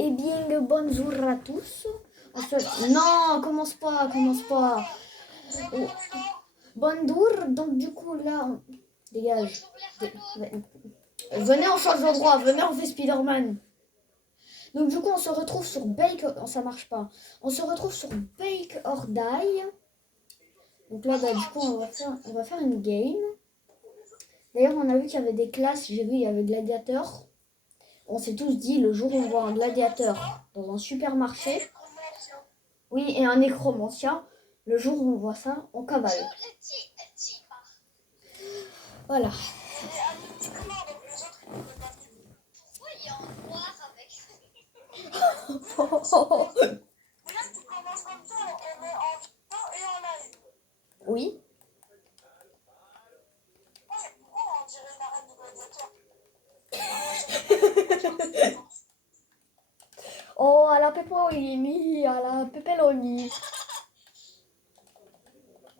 Eh bien, bonjour à tous. Non, commence pas. Oh, bonjour, donc du coup là, dégage. Venez, on change d'endroit, venez, on fait Spider-Man. Donc du coup, on se retrouve sur Bake... Oh, ça marche pas. On se retrouve sur Bake or Die. Donc là, bah, du coup, on va faire une game. D'ailleurs, on a vu qu'il y avait des classes, j'ai vu, il y avait gladiateur. On s'est tous dit, le jour où on voit un gladiateur dans un supermarché, oui, et un nécromancien, le jour où on voit ça, on cavale. Voilà. Oui. Oh, à la pepperoni, à la pepperoni.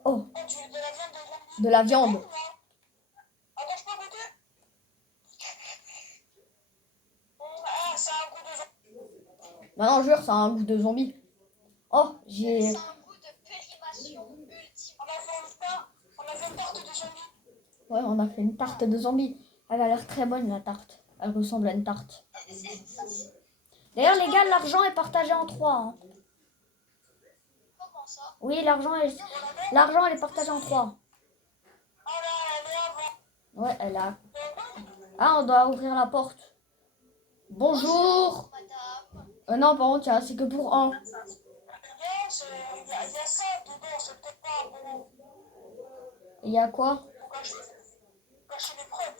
Oh, de la viande. Bah non, jure, ça a un goût de zombie. Oh, j'ai... C'est un goût de périmation ultime. On a fait une tarte de zombie. Ouais, on a fait une tarte de zombie. Elle a l'air très bonne, la tarte. Elle ressemble à une tarte. D'ailleurs, les gars, l'argent est partagé en 3. Hein. Comment ça? Oui, l'argent est partagé en 3. Ouais, elle a... Ah, on doit ouvrir la porte. Bonjour. Madame. Non, par contre, c'est que pour un. Il y a ça dedans, c'est peut-être pas un bon. Il y a quoi? Cacher les preuves.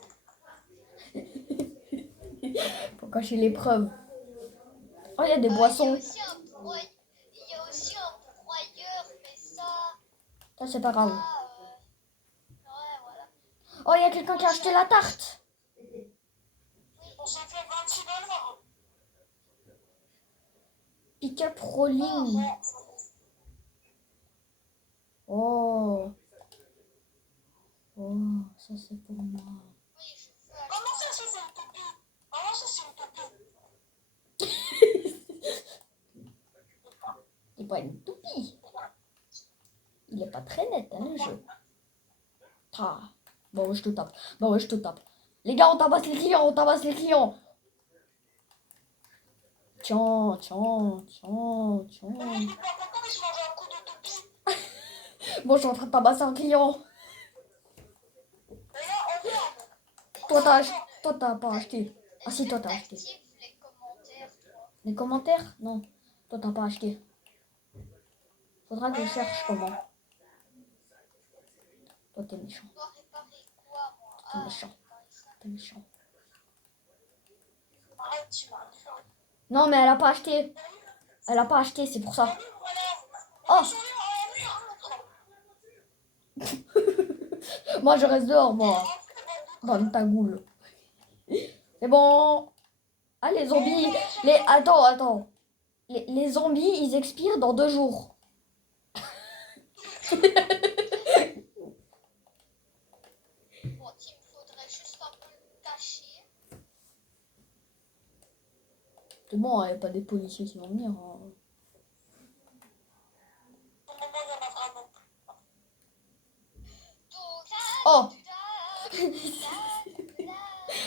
Pour cacher les preuves. Oh, il y a des boissons. Il y a aussi un broyeur, mais ça... Ça, c'est pas grave. Ouais, voilà. Oh, il y a quelqu'un qui a acheté la tarte. On s'est fait 26 $. Pick-up rolling. Oh. Oh, ça c'est pour moi. Comment ça, c'est une toupie? Comment ça, c'est une toupie? Il est pas une toupie. Il est pas très net, hein, le jeu. Ah. Bon, ouais, je te tape. Les gars, on tabasse les clients, Tiens. Bon, je suis en train de tabasser un client. Toi, t'as pas acheté. Ah si, toi, t'as acheté. Les commentaires? Non. Toi, t'as pas acheté. Faudra que je cherche comment. Toi, t'es méchant. T'es méchant. Non, mais elle a pas acheté. C'est pour ça. Oh. Moi, je reste dehors, moi. Dans ta goule. C'est bon. Ah, les zombies. Attends. Les zombies, ils expirent dans 2 jours. Bon, il me faudrait juste un peu le cacher. C'est bon, il n'y a pas des policiers qui vont venir. Hein. Oh.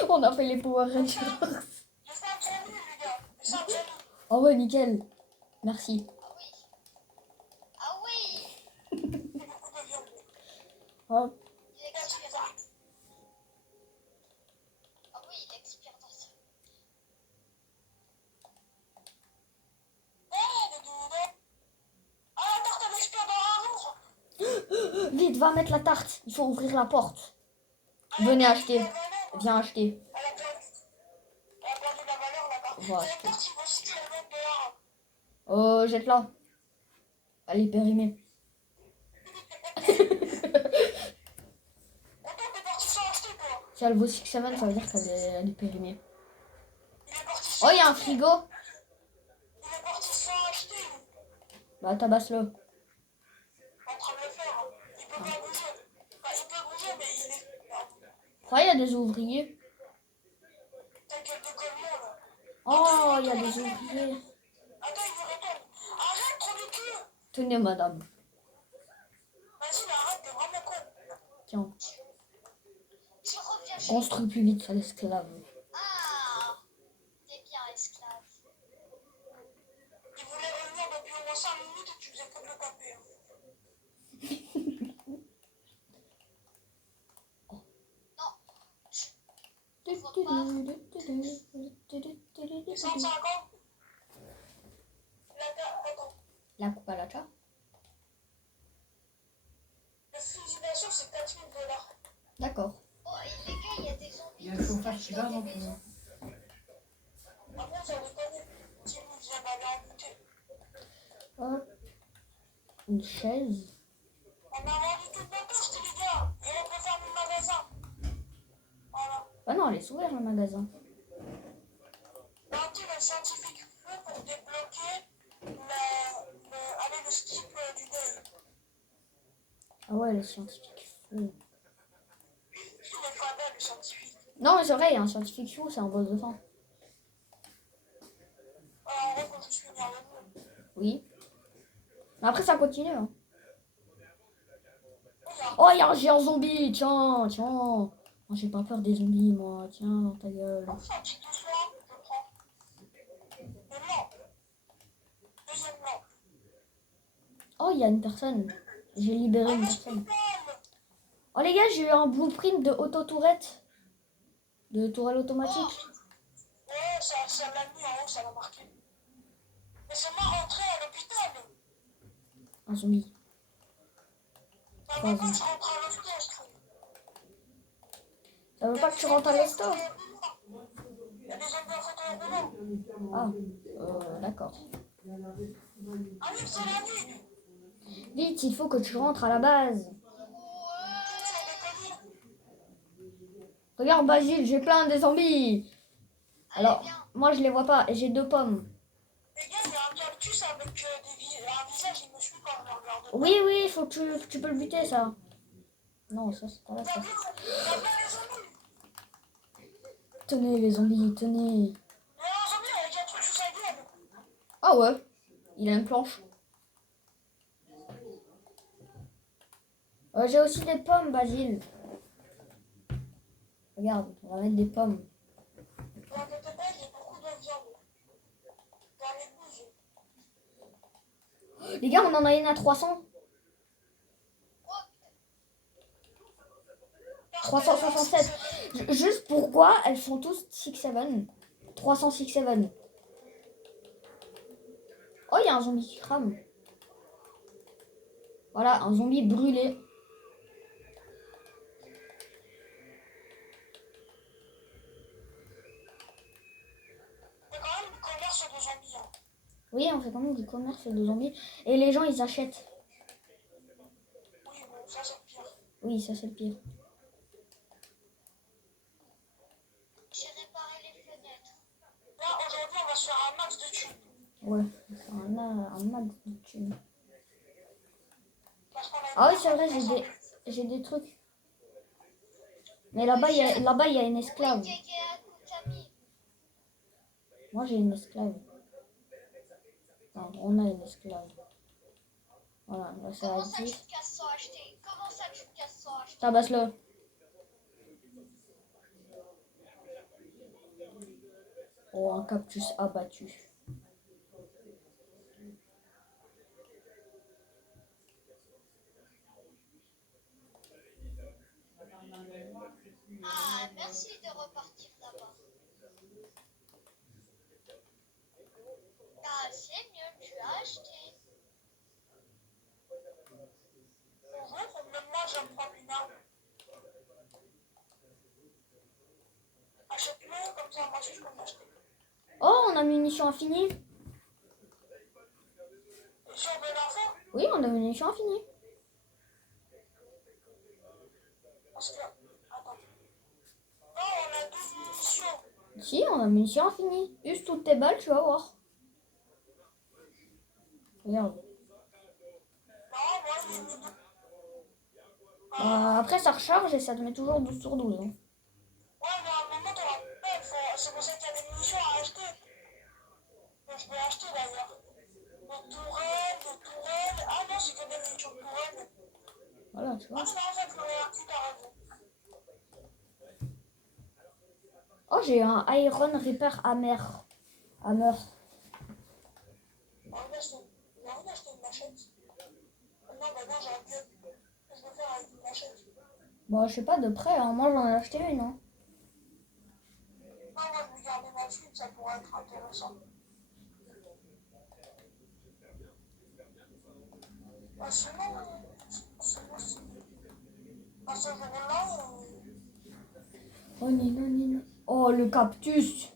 On a fait les Power Rangers. Oh ouais, nickel. Merci. Ah oui. Oh. Il expire. Ah oui, il expire dans ça. Ah, la tarte, elle expire dans un jour. Vite, va mettre la tarte. Il faut ouvrir la porte. Venez acheter. Viens acheter. Elle a perdu la valeur là-bas. On va acheter. La tarte, il faut aussi que je la mette dehors. Oh, jette-la. Elle est périmée. Si elle vaut 6-7, ça veut dire qu'elle est périmée. Oh, il y a un frigo. Il est parti sans acheter. Bah, tabasse-le. En train de le faire. Il peut pas bouger. Enfin, il peut bouger, mais il est... Enfin, il y a des ouvriers. Ta gueule de camion, là. Oh, il y a des ouvriers. Attends, il me retourne. Arrête, trop de queue. Tenez, madame. Vas-y, mais arrête, t'es vraiment con. Tiens, Tu reviens chez construis plus vite, ça l'esclave. Ah, t'es bien esclave. Il voulait revenir depuis au moins 5 minutes et tu faisais que de le taper. Et 150. Attends. La coupe à la chat. Le fusil d'assaut, c'est 4000 $. D'accord. Oh, et les gars, il y a des zombies. Il y a le chauffage qui va, donc. Par contre, ça déconne. Tim vient d'aller en buter. Hop. Une chaise. On a vendu toute notre poste, les gars. Et on peut fermer le magasin. Voilà. Ah non, elle est ouverte le magasin. Parti le scientifique feu pour débloquer le strip du deuil. Ah ouais, le scientifique fou. Il est fada, le scientifique. Non, mais c'est vrai, il y a un scientifique fou, c'est un boss de fin. Alors, en gros, quand je finis le jeu. Oui. Mais après, ça continue. Hein. Oh, il y a un géant zombie. Tiens, tiens. Moi, j'ai pas peur des zombies, moi. Tiens, dans ta gueule. Enfin, petit doucement, je prends. Une lampe. Deuxième lampe. Oh, il y a une personne. J'ai libéré une personne. Oh, les gars, j'ai eu un blueprint de auto-tourette. De tourelle automatique. Ouais, ça l'a mis en haut, ça l'a marqué. Mais c'est moi rentré à l'hôpital. Un zombie. Ça veut pas que je rentre à l'hôpital. Ça veut pas que tu rentres à l'esto. Il y a des zombies en fauteuil roulant. Ah, d'accord. Ah oui, c'est la nuit. Vite, il faut que tu rentres à la base. C'est déconné. Regarde, Basile, j'ai plein de zombies. Alors, moi, je les vois pas. Et j'ai 2 pommes. Les gars, il y a un cactus avec un visage, il me suit quand je le regarde. Oui, oui, il faut que tu peux le buter, ça. Non, ça, c'est pas la T'as ça. vu, il y a plein de zombies. Tenez, les zombies, tenez. Il y a un zombie avec un truc sous sa gueule. Ah ouais, il a une planche. J'ai aussi des pommes, Basile. Regarde, on va mettre des pommes. Dans le total, il y a beaucoup de viande. Dans les bouges. Les gars, on en a une à 300. 367. Juste pourquoi elles sont tous 6-7. 306-7. Oh, il y a un zombie qui crame. Voilà, un zombie brûlé. Il y a quand même du commerce de zombies. Hein. Oui, on fait quand même du commerce de zombies. Et les gens, ils achètent. Oui, bon, ça c'est pire. Oui, ça c'est le pire. J'ai réparé les fenêtres. Là, aujourd'hui, on va se faire un max de thunes. Ouais, c'est un max de thunes. Parce qu'on a Ah oui, c'est vrai, j'ai des trucs. Mais là-bas, il y a une esclave. Oui, Kami. Moi, j'ai une esclave. Non, on a une esclave. Voilà, là, ça va Comment ça, tu dire. te casses sans acheter? Comment ça, tu te casses sans acheter? Tabasse-le. Oh, un cactus abattu. Ah, merci de repartir là-bas. Ah, c'est mieux, tu as acheté. Bonjour, même moi, je vais prendre une arme. Achète-le, comme ça, moi aussi, je peux m'acheter. Oh, on a munitions infinies. Et si on veut l'argent, Oui, on a munitions infinies. parce que... Attends. Non, on a 12 munitions. Si, on a munitions infinies. Use toutes tes balles, tu vas voir. Regarde. Non, moi, j'ai mis 2. Après, ça recharge et ça te met toujours 12 sur 12. Hein. Ouais, mais à un moment, t'auras pas. C'est pour ça qu'il y a des munitions à acheter. je vais acheter d'ailleurs. Des tourelles. Ah non, c'est que des futures tourelles. Voilà, tu Ah vois. mais non, en fait, Florian, t'as raison. Oh, j'ai un Iron Reaper Hammer. Hammer. On va acheter une machette. Non, bah non, j'ai un pieu. Qu'est-ce que je vais faire avec une machette? Bon, je sais pas, de près, hein. Moi j'en ai acheté une, hein. Non, moi je vais garder ma flûte, ça pourrait être intéressant. Bah, sinon, à ce jour-là, Oh, Nino, Nino. Oh, le cactus.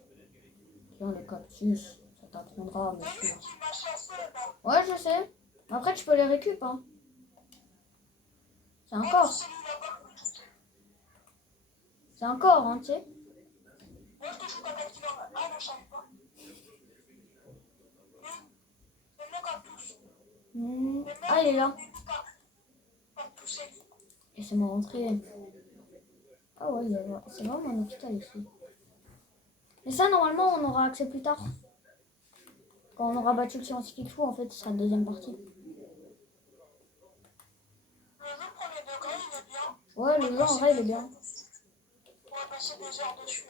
Tiens, le cactus. Ça t'apprendra, c'est monsieur. lui qui m'a chassé là. Ouais, je sais. Après, tu peux les récup, hein. C'est un Oh, corps. c'est lui là-bas. C'est un corps, hein, tu sais. Moi je te joue avec qui là. Ah non, je savais pas. Lui, c'est le cactus. Ah, il est là. Cactus. Laissez-moi rentrer. Ah ouais, c'est vraiment un hôpital ici. Mais ça, normalement, on aura accès plus tard. Quand on aura battu le scientifique fou, en fait, ce sera la deuxième partie. Le jeu premier degré, il est bien. Ouais, le jeu, en vrai, il est bien. On va passer des heures dessus.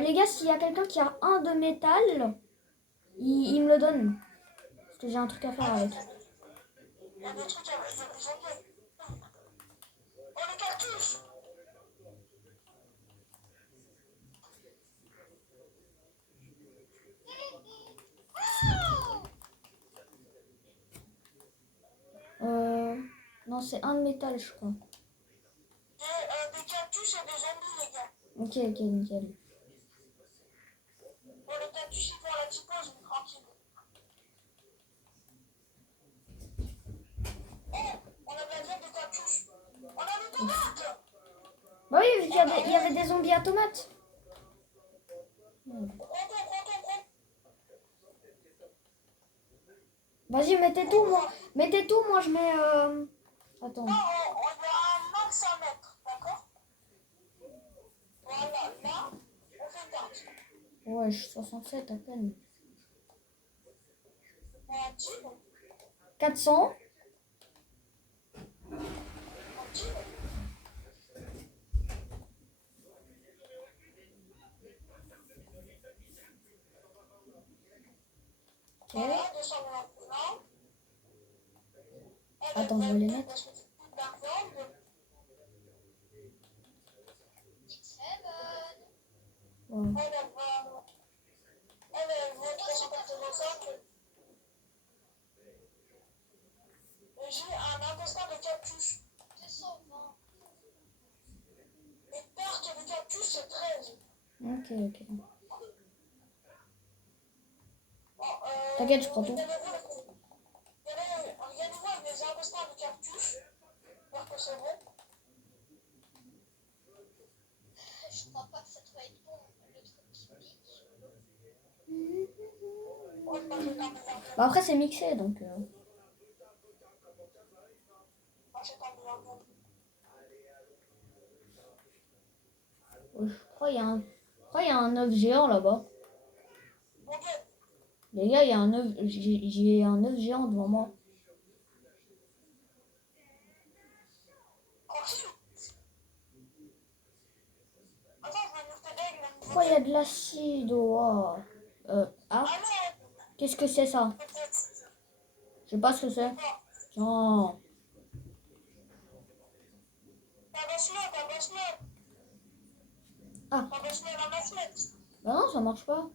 Les gars, s'il y a quelqu'un qui a un de métal, il me le donne. Parce que j'ai un truc à faire avec. Il y a des trucs, il y a des zombies. Oh, le cactus! Non, c'est un de métal, je crois. Et des cactus et des zombies, les gars. Ok, ok, nickel. Bon, le cactus, il fait la petite pause, mais tranquille. Oh, on a bien besoin de cactus. On a des tomates! Bah oui, vu qu'il y avait des zombies à tomates. Prends. Vas-y, mettez tout, moi. Mettez tout, moi je mets... Attends. Non, on a un max à mettre, d'accord? Voilà, là, on fait 4. Ouais, je suis 67 à peine. On a 10, 400. on 10. Ok. Voilà, 299. Attends, je vais les mettre. Seven. Ouais. Elle vaut 385. Et j'ai un intestin de cactus. 220. Et perte de cactus, c'est 13. Ok, ok. Bon, T'inquiète, je prends tout. regardez-moi avec des intestins de cactus. J'espère que c'est bon. Je crois pas que ça doit être bon, le truc qui pique. Ouais, moi, je vais t'en mettre un peu. Bah après, c'est mixé, donc... Moi, je vais t'en mettre un peu. ouais, je crois qu'il y a un œuf géant là-bas. Ok. Les gars, il y a un œuf... J'ai un œuf géant devant moi. Tranquille. Attends, je vais nous aider avec mon Pourquoi il y a de l'acide? Oh. Ah, Allez, qu'est-ce que c'est ça? peut-être. Je sais pas ce que c'est. Tiens. Tabasse-le. Ah. Tabasse-le dans la fenêtre. Bah non, ça marche pas.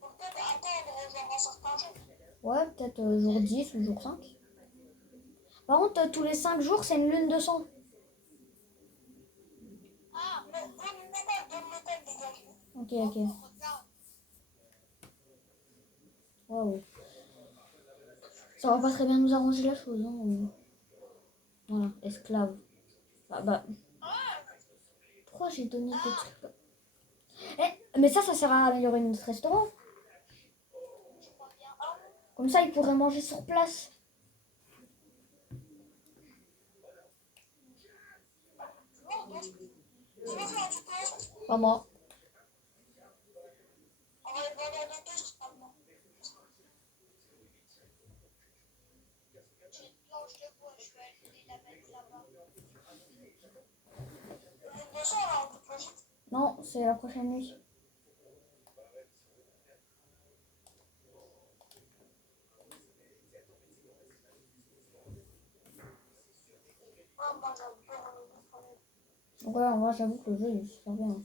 Faut peut-être attendre genre un certain jour. Ouais, peut-être jour 10 ou jour 5. Par contre, tous les 5 jours, c'est une lune de sang. Ah, Mais donne le métal, dégage. Ok, ok. regarde. Waouh. Ça va pas très bien nous arranger la chose. Hein. Voilà, esclave. Bah. Pourquoi j'ai donné des trucs? Mais ça sert à améliorer notre restaurant. Je crois bien. Comme ça, ils pourraient manger sur place. Non, tu vas faire du poste. Pas moi. soir, là, en toute logique. Non, c'est la prochaine nuit. Ah, moi, j'adore le premier. Donc ouais, en vrai, j'avoue que le jeu, il est super bien.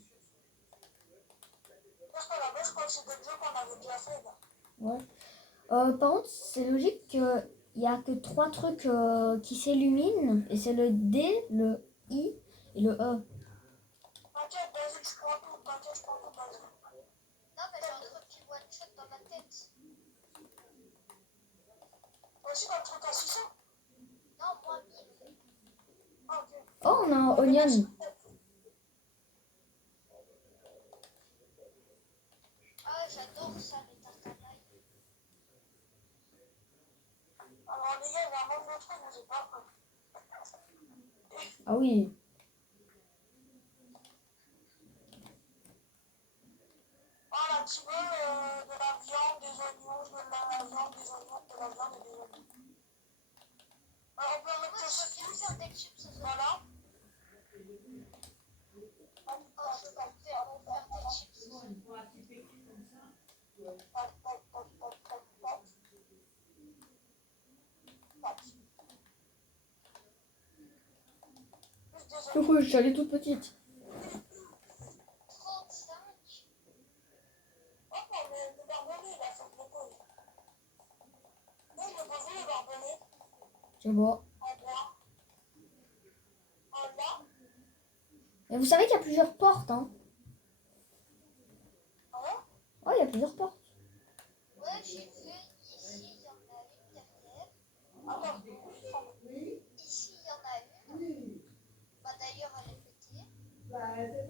Parce qu'à la base, je crois que c'était le jeu qu'on avait déjà fait, là. Ouais. Par contre, c'est logique qu'il n'y a que 3 trucs qui s'illuminent. Et c'est le D, le I et le E. T'inquiète, vas-y, je prends tout, t'inquiète, je prends tout, vas-y. Non, mais j'ai un truc qui one-shot dans ma tête. Aussi, t'as le truc à 600. Non, moins 1000. Ah, ok. Oh, on a un onion. Ah, j'adore ça, les tartes à l'ail. Alors, les gars, il y a un manque de trucs, mais j'ai pas peur. Ah oui. Ah, là, tu veux de la viande, des oignons, de la viande, des oignons, de la viande et des oignons. Alors, on peut Moi, mettre je des veux bien saucisses. faire des chips aux oignons. Voilà. Oh, je veux tellement faire des chips aux oignons. Tac, tac, tac, tac, tac, tac. Tac. Plus des Du oignons. coup, je suis allée toute petite. 35. Oh, non, mais le barbonnet, là, faut que je le pose. Moi, je le pose le barbonnet. C'est bon. En bas. En bas. Et vous savez qu'il y a plusieurs portes, hein. Ah ouais? Ouais, il y a plusieurs portes. Ouais, j'ai vu ici, il y en a une derrière. Attends. Ici, il y en a une. Bah, d'ailleurs, elle est pétée. Il y a des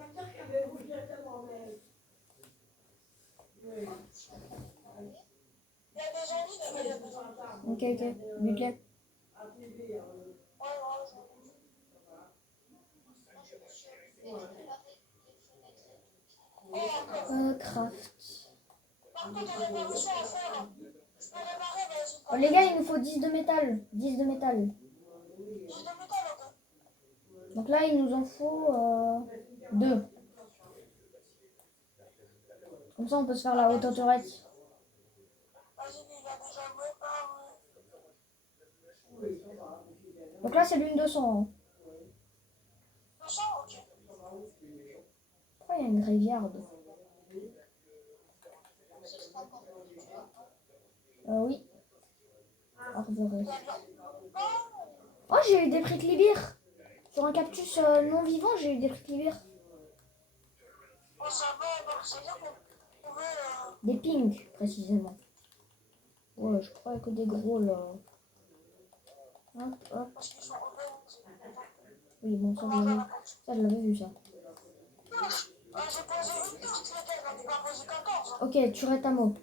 envies, mais il y a des envies. Ok, ok. Butler. Ouais, ouais, je Moi, je me suis occupée de réparer les fenêtres et tout. Oh, encore. Craft. Par contre, on n'a pas réussi à faire. Je peux réparer, vas-y. Oh, les gars, il nous faut 10 de métal. 10 de métal. 10 de métal, ok. Donc là, il nous en faut 2. Comme ça, on peut se faire la haute tourette. Vas-y, il a déjà réparé. Donc là, c'est l'une 200. Hein. 200, ok. Pourquoi il y a une graveyard? Ce sera encore plus dur. Oui. Arboré. Oh, Oh, j'ai eu des prickly-bears. Sur un cactus non vivant, j'ai eu des prickly-bears. oh, ça va, donc c'est-à-dire qu'on pouvait. Des pings, précisément. Ouais, je crois que des gros, là. Hop, hop. Parce qu'ils sont ouverts. Oui, bon, ça, Comment je faire l'avais la porte? ça, je l'avais vu, ça. J'ai posé une carte, les gars, j'en ai pas posé 14. Ok, tu restes à mot.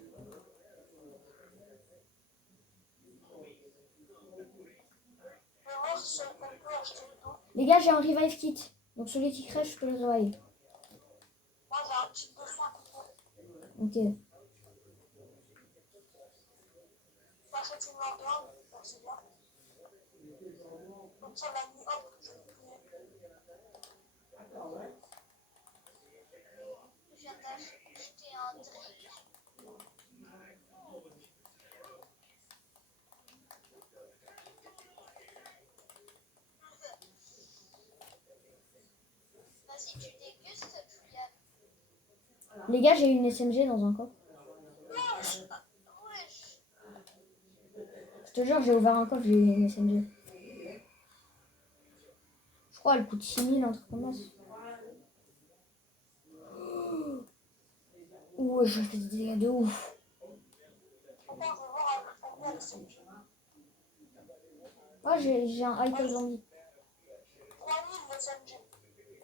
Je vais voir si on peut acheter tout. Les gars, j'ai un revive kit. Donc celui qui crèche, je peux le revive. Moi, j'ai un petit peu de soin. Ok. J'achète une lanterne, donc c'est bien. Comme ça, la nuit, hop, je vais prier. Je viens d'acheter un drink. Vas-y, tu dégustes, Julian. Les gars, j'ai une SMG dans un coffre. Wesh. Je te jure, j'ai ouvert un coffre, j'ai eu une SMG. Je crois elle coûte 6000, un truc comme ça. Ouais, je fais des dégâts de ouf. Attends, je vais voir avec combien elle s'est mis. Ah, j'ai un high zombie. 3000 le SMG.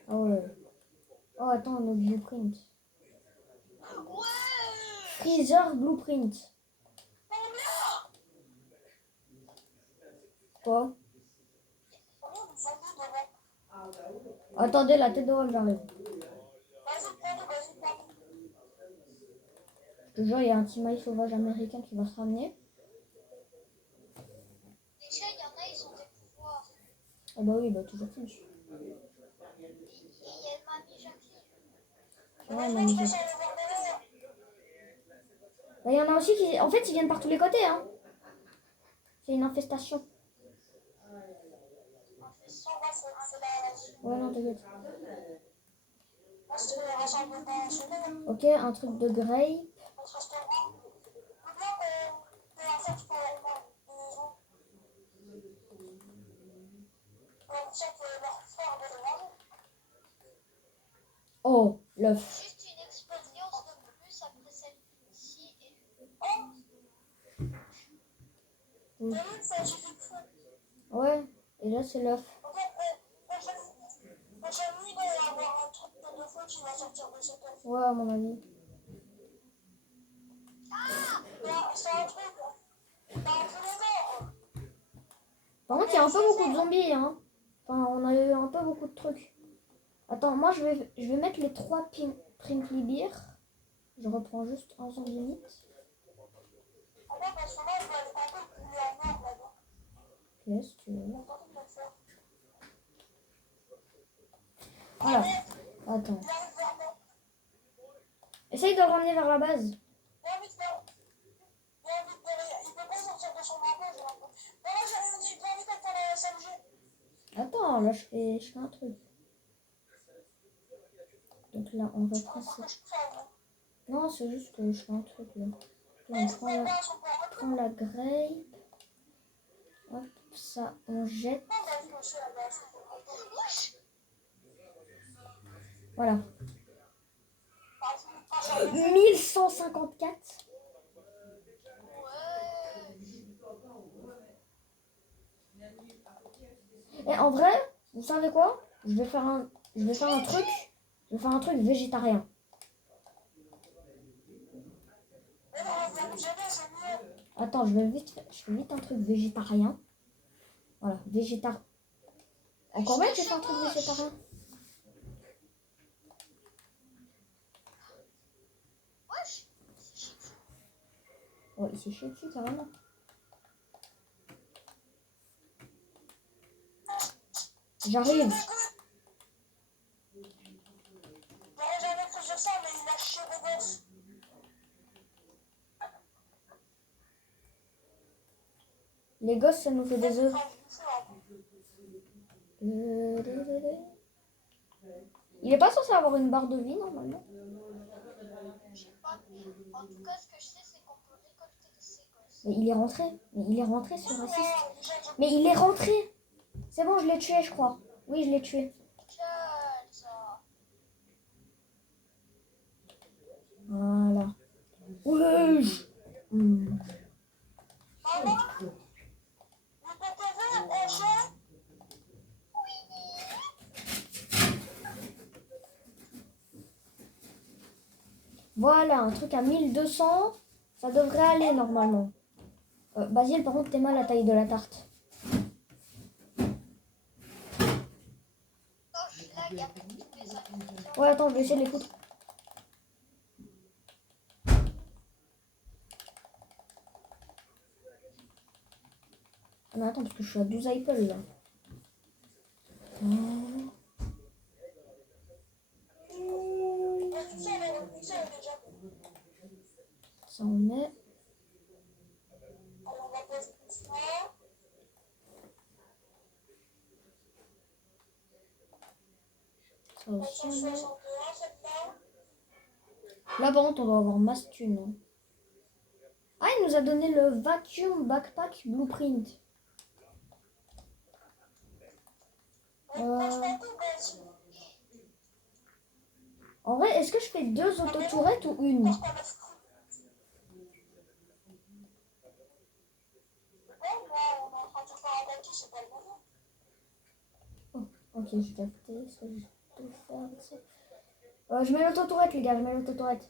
Ah ouais. Oh, attends, notre blueprint. Ouais. Freezer blueprint. Quoi? Combien de zombies devant? Attendez, la tête de Wolf, j'arrive. Vas-y, prends tout, vas-y, prends tout. Je te jure, il y a un team sauvage américain qui va se ramener. Déjà, il y en a, ils ont des pouvoirs. Ah bah oui, bah toujours plus. Et il y a ma Ouais, non, mais j'ai- Bah, il y en a aussi qui... En fait, ils viennent par tous les côtés, hein. C'est une infestation. Ouais, non, t'inquiète. Ok, un truc de grape. Oh, l'œuf. Juste une expérience de plus après celle-ci et Ouais, et là, c'est l'œuf. Ouais, à mon avis. Par contre, il y a un peu beaucoup de zombies, hein. Enfin, on a eu un peu beaucoup de trucs. Attends, moi, je vais mettre les 3 Prinkly Beer. Je reprends juste un zombie meat. Qu'est-ce que tu veux? Voilà. Attends. Essaye de le ramener vers la base. Attends, là, je fais un truc. Donc là, on va passer. Non, c'est juste que je fais un truc, là. Là, on prend la grape. Hop, ça, on jette. Voilà. 1154. Et en vrai, vous savez quoi? Je vais faire un truc. Je vais faire un truc végétarien. Attends, je fais vite un truc végétarien. Voilà, végétarien. Encore même, j'ai fait un truc végétarien. Ouais, il s'est chié dessus carrément. J'arrive. Les gosses, ça nous fait des œufs. Il est pas censé avoir une barre de vie normalement. je sais pas. En tout cas, ce que je sais, c'est qu'on peut récolter ces gosses. Mais il est rentré. Mais il est rentré sur assist. Mais il est rentré. C'est bon, je l'ai tué, je crois. Oui, je l'ai tué. Quel ça. Voilà. Ouais. Hmm. Voilà, un truc à 1200. Ça devrait aller normalement. Basile, par contre, t'es mal à la taille de la tarte. Non, je lag avec tous les ingrédients. Ouais, attends, je vais essayer de les foutre. Ah, mais attends, parce que je suis à 12 Apple là. Ça, on met. Ça aussi, on met. Là, par contre, on va avoir masse thune. Hein. Ah, il nous a donné le Vacuum Backpack Blueprint. En vrai, est-ce que je fais 2 autotourettes ou une? Oh, ok, j'ai capté. Ça, je vais faire ça. Je mets l'autotourette, les gars, je mets l'autotourette.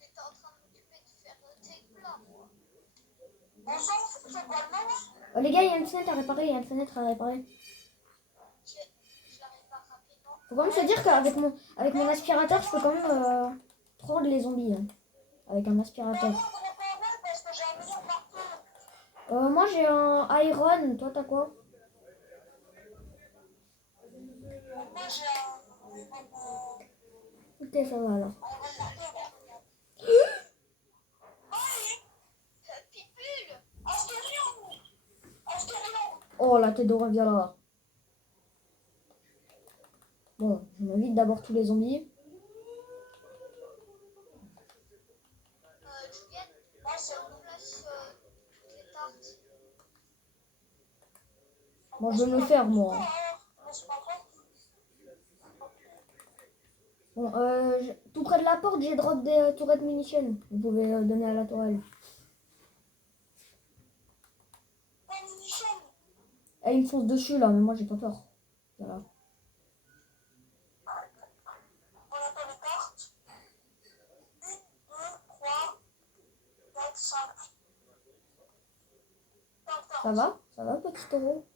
J'étais en train de m'occuper de faire tes plats, moi. Oh, les gars, il y a une fenêtre à réparer, il y a une fenêtre à réparer. Je la répare rapidement. Faut quand même se dire qu'avec mon aspirateur, je peux quand même prendre les zombies. Hein, avec un aspirateur. Moi j'ai un iron, toi t'as quoi? Moi, j'ai un... Ok, ça va alors. Pitbull. Astérion. Astérion. Oh, la tête de revient là. Bon, je m'invite d'abord tous les zombies. Juliette, Moi, c'est... place toutes les tartes. Moi, je vais me le faire, moi. Moi, c'est pas vrai. Bon, tout près de la porte, j'ai drop des tourelles munitions. Vous pouvez donner à la tourelle. Pas munition. Et il me fonce dessus là, mais moi j'ai pas peur. Voilà. On attend les cartes. 1, 2, 3, 4, 5. Ça va, petit taureau.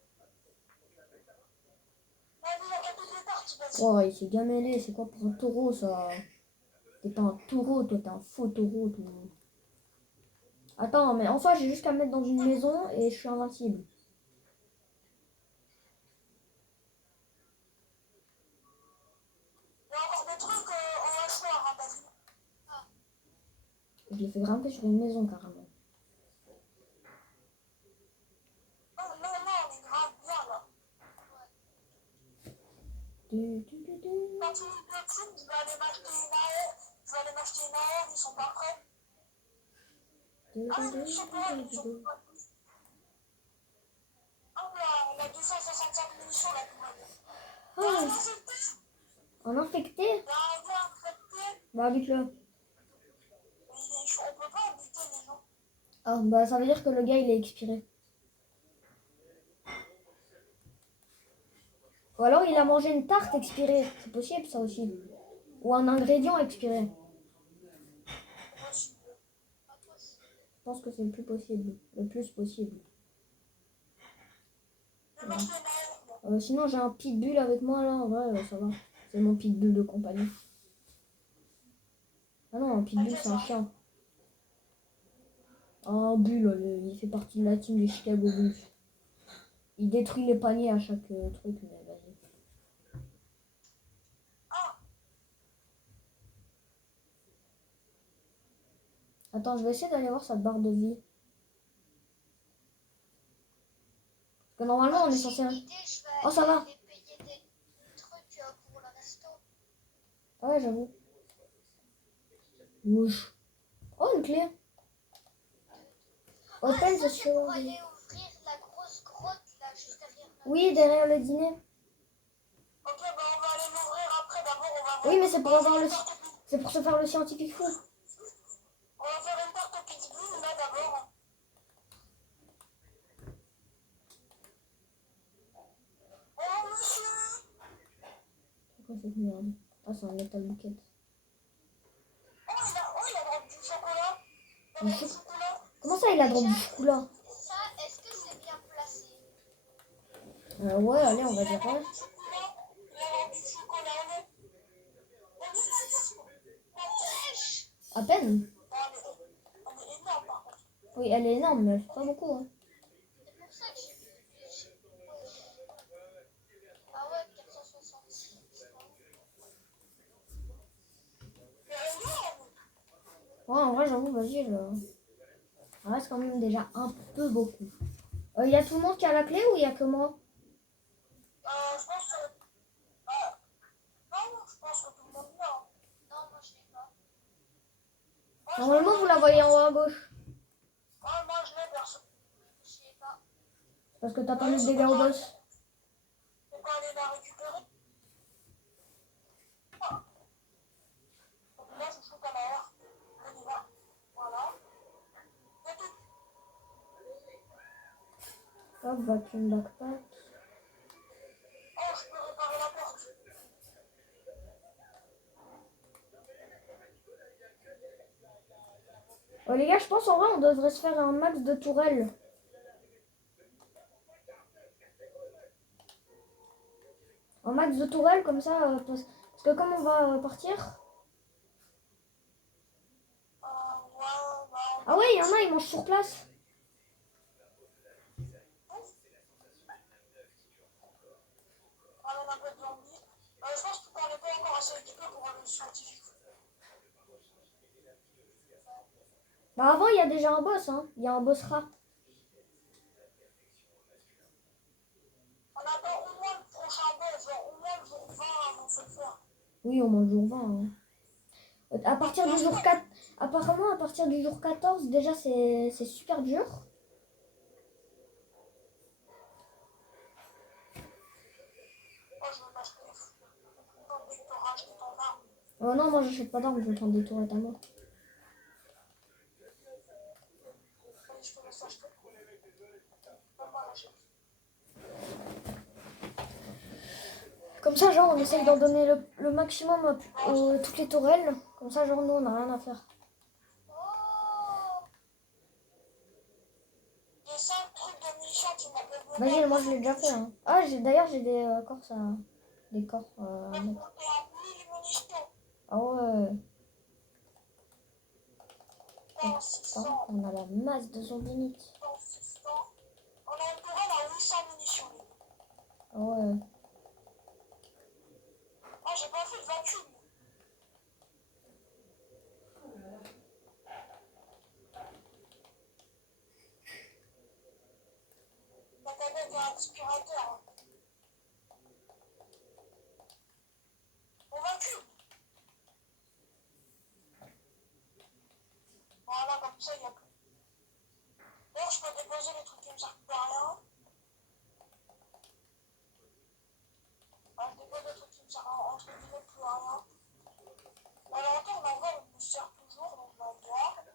On a toutes les cartes, vas-y. Oh, il s'est bien mêlé. C'est quoi pour un taureau ça? T'es pas un taureau, toi, t'es un faux taureau. Toi. Attends, mais en soi, j'ai juste qu'à me mettre dans une maison et je suis invincible. Il y a encore des trucs au hachoir, hein, t'as vu? Je l'ai fait grimper sur une maison carrément. Non, on est grave bien là. Quand tu me le thunes, je vais aller m'acheter une AR. Je vais aller m'acheter une AR, ils sont pas prêts. Ah, ils sont pas prêts, ils sont pas prêts. Ah, on a 265 munitions là, tout va bien. Il y a un infecté. Un infecté? Il y a un gars infecté. Bah, bute-le. On peut pas buter les gens. Ah, bah, ça veut dire que le gars il est expiré. Ou alors il a mangé une tarte expirée. C'est possible ça aussi. Ou un ingrédient expiré. Je pense que c'est le plus possible. Le plus possible. Je vais m'acheter une AR. Sinon j'ai un pitbull avec moi là. En vrai, ça va. C'est mon pitbull de compagnie. Ah non, un pitbull c'est un chien. Un bull, il fait partie de la team des Chicago Bulls. Il détruit les paniers à chaque truc, mais vas-y. Attends, je vais essayer d'aller voir sa barre de vie. Parce que normalement on est censé... Oh, ça va. Payer des trucs pour le resto. Ah ouais, j'avoue. Mouche. Oh, une clé. Open the C'est pour show. aller ouvrir la grosse grotte là, juste derrière nous. Oui, derrière le dîner. Ok, bah on va aller l'ouvrir après. D'abord, on va voir. Oui, mais c'est pour avoir le... C'est pour se faire le scientifique fou. On va faire une tarte au pitbull là d'abord. Oh monsieur! C'est quoi cette merde? Ah, c'est un metal bucket. Il a drop du chocolat. Il a drop du chocolat. Comment ça, il a drop du chocolat? Ça, est-ce que c'est bien placé? Ouais, allez, on va dire ouais. Il a drop du chocolat au lait. À peine. On est énorme par contre. Oui, elle est énorme, mais elle fait pas beaucoup. Hein. C'est pour ça que j'ai... Ah ouais, 466. Ouais, en vrai, j'avoue, vas-y, ça reste quand même déjà un peu beaucoup. Il y a tout le monde qui a la clé ou il y a que moi? Je pense que... non, je pense que tout le monde l'a. Non, moi je l'ai pas. Normalement, vous la voyez en haut à gauche. Moi je l'ai perso. Je l'ai pas. Parce que t'as pas mis de dégâts au boss. On peut aller la récupérer. Donc là, je shoot à l'air. On y va. Voilà. C'est tout. Hop, vacuum backpack. Oh, je peux réparer la porte. Les gars, je pense en vrai, on devrait se faire un max de tourelles. Un max de tourelles comme ça, parce que comme on va partir... Ouais, bah, Ah ouais, il y en a, ils mangent sur place. assez équipé pour le scientifique. Bah avant, il y a déjà un boss, hein. Il y a un boss rat. On attend au moins le prochain boss, genre au moins le jour 20 avant de se le faire. Oui, au moins le jour 20. Hein. À partir du jour 4... Apparemment, à partir du jour 14, déjà, c'est super dur. Moi, je veux m'acheter ton déctorage de ton arme. Oh non, moi, j'achète pas d'armes, je vais prendre des tours à moi. Allez, je te laisse acheter. Pas mal acheter. Comme ça, genre, on essaye d'en donner le maximum à toutes les tourelles. Comme ça, genre, nous, on n'a rien à faire. Oh! Les 5 trucs de munitions, tu m'appelles le Vas-y, moi, je l'ai déjà fait. Hein. Ah, d'ailleurs, j'ai des corps à... Des corps à Mais mettre. pour tes 1000 munitions. Ah ouais. Dans Par 600. contre, on a la masse de zombies. Dans 600. On a une tourelle à 800 munitions. Ah ouais. Ah, j'ai pas fait de 28. La tablette est un aspirateur. Hein. On va cube. Voilà, comme ça, il y a plus. D'ailleurs, je peux déposer les trucs qui me servent plus à rien. Ah, je dépose les trucs qui me servent entre guillemets plus à rien. La lanterne, en vrai, elle me sert toujours, donc je la garde.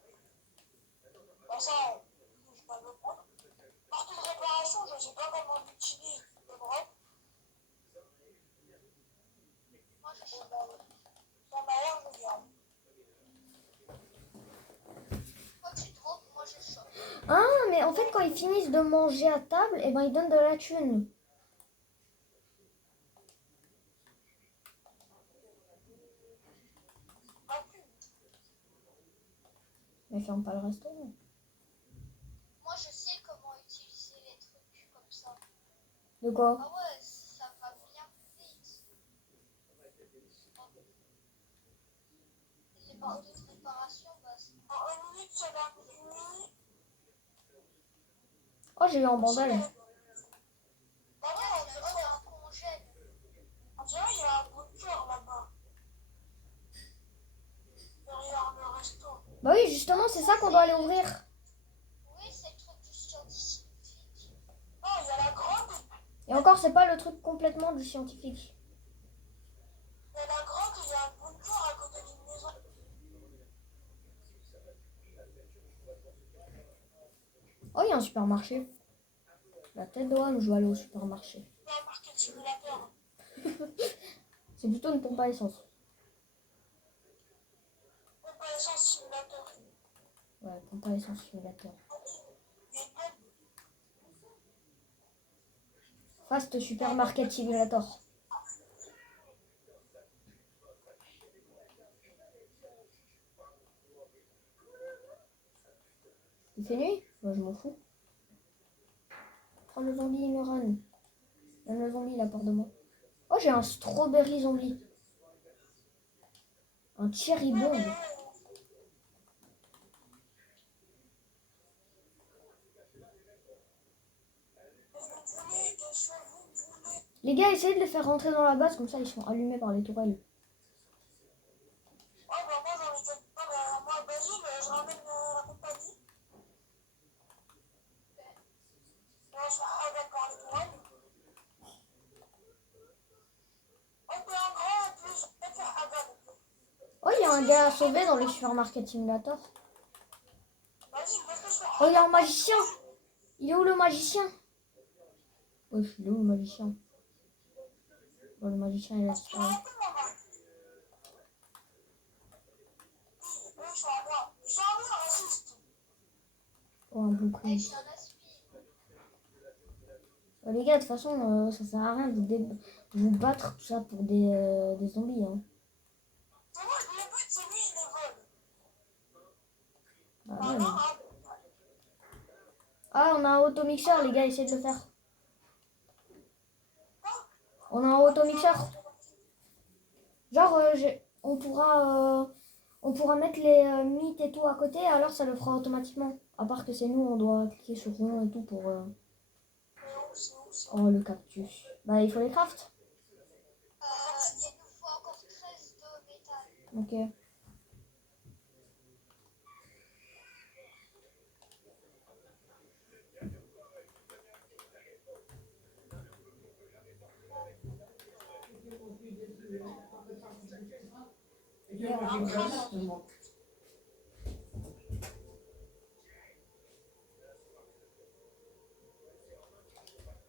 Bah, ça, je vais pas le prendre. Marteau de réparation, je sais pas comment l'utiliser. Le vrai. Moi, je sais Bon, ça m'a l'air, je garde. pas tu drops, moi je chope. Ah, mais en fait, quand ils finissent de manger à table, eh ben, ils donnent de la thune. Pas plus. Mais ferme pas le restaurant. Moi je sais comment utiliser les trucs comme ça. De quoi? Ah ouais, ça va bien vite. Les barres de préparation, bah c'est... En 1 minute, c'est la nuit. Oh, j'ai eu un bandage. Bah ouais, C'est un congèle. on dirait qu'il y a un bunker là-bas. Derrière le resto. Bah oui, justement, c'est ça qu'on doit aller ouvrir. Oui, c'est le truc du scientifique. Non, il y a la grotte. Et encore, c'est pas le truc complètement du scientifique. Il y a la grotte et il y a un bunker à côté d'une maison. Oh, il y a un supermarché. La tête de homme, je dois aller au supermarché. Il y a un market simulateur. C'est plutôt une pompe à essence. On peut essence simulateur. Ouais, pompe à essence simulateur. Il y a une pompe. Fast supermarket simulator. Il fait nuit? Moi, je m'en fous. Prends le zombie, il me run. Même le zombie, il a peur de moi. Oh, j'ai un strawberry zombie. Un cherry bomb. Les gars, essayez de les faire rentrer dans la base, comme ça ils sont allumés par les tourelles. Oh, bah moi j'en ai quelques-uns derrière moi. Vas-y, je ramène la compagnie. On se fait avec par les toiles. On peut un grand et plus on peut faire Hagan. Oh, il y a un gars à sauver dans le supermarket simulator. Vas-y, laisse-le faire. Oh, il y a un magicien. Il est où le magicien? Wesh, il est où le magicien? Oh, le magicien, il a disparu. Ils sont à moi, raciste. Oh, un bon coup. Hey, je suis un aspi. Les gars, de toute façon, ça sert à rien de vous battre tout ça pour des zombies. Hein. C'est moi, le but, c'est lui, il les vole. Bah, Ah ouais, non, mais- ah, Ah, on a un automixeur, les gars, essayez de le faire. On a un automixeur. Genre, on pourra mettre les mythes et tout à côté, alors ça le fera automatiquement. À part que c'est nous, on doit cliquer sur rond et tout pour... C'est où? Oh, le cactus. Bah, il faut les craft. Il nous faut encore 13 de métal. Ok.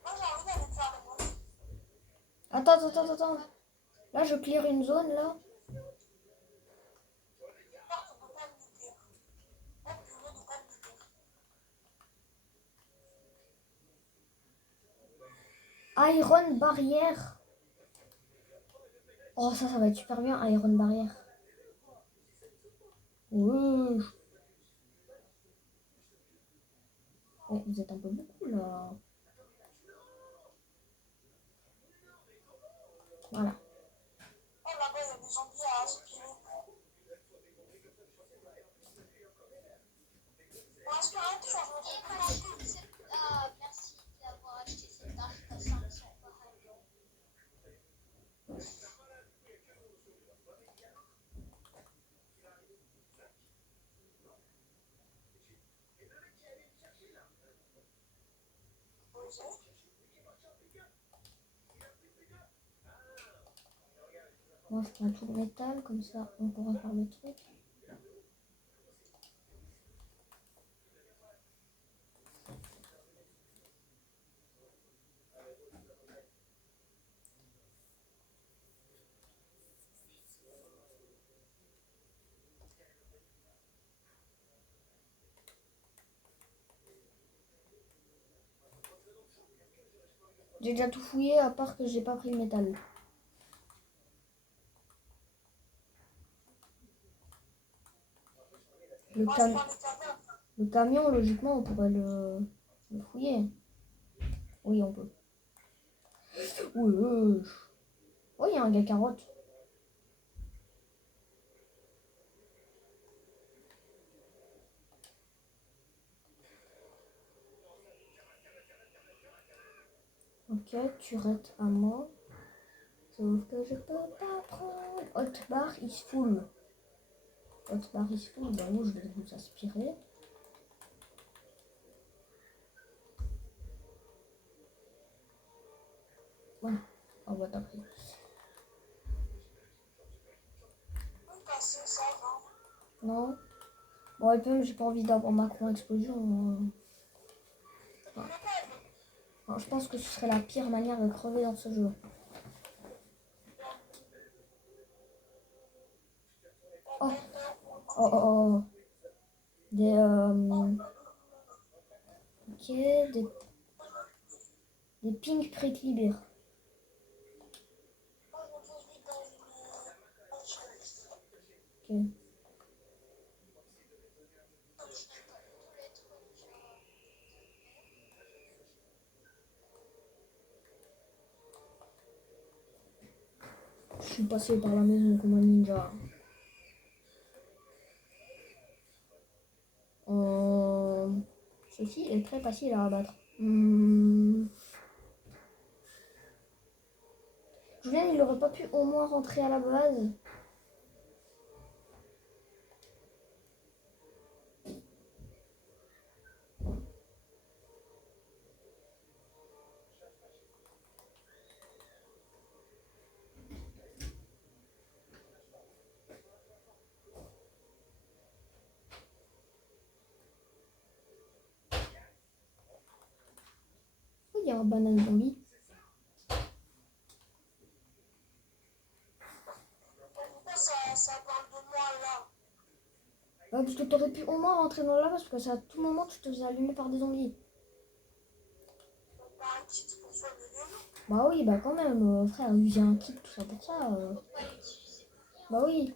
Moi, j'ai envie d'aller faire le monde. Attends. Là, je clear une zone, là. J'espère qu'on peut pas le louper. Oh, purée, de pas le louper. Iron barrière. Oh, ça va être super bien, Iron barrière. Ouais. Oh, vous êtes un peu beaucoup, là. Voilà. Oh, là-bas, il y a des zombies à aspirer. Pour aspirer un peu, ça je me Et trouve merci, merci d'avoir acheté cette arc à 500 pareil. posé. Moi, je prends tout le métal, comme ça, on pourra faire le truc. J'ai déjà tout fouillé, à part que j'ai pas pris le métal. Le, Moi, je cam- prends les camions. le camion, logiquement, on pourrait le fouiller. Oui, on peut. Oui, oh, il y a un gars carotte. Ok, turette à moi. Sauf que je peux pas prendre. Hotbar is full. Hotbar is full, bah oui, je vais vous aspirer. Voilà, on va t'appeler. On peut passer ça, non? Non. Bon, et puis j'ai pas envie d'avoir Macron explosion. Le métal. Alors, je pense que ce serait la pire manière de crever dans ce jeu. Oh, oh. Des, ok, des pink préclibères. Moi, je me pose vite dans une chaise. Ok. Tous les trucs. Je suis passé par la maison comme un ninja. Ceci est très facile à abattre. Julien, il aurait pas pu au moins rentrer à la base. Oh, il y a un banane zombie. Pourquoi ça parle de moi, là? Ouais, parce que t'aurais pu au moins rentrer dans la base, parce que c'est à tout moment que tu te faisais allumer par des zombies. On a un kit pour soigner les loups. Bah oui, bah quand même, frère, j'ai un kit, tout ça pour ça. Faut pas l'utiliser. Bah oui.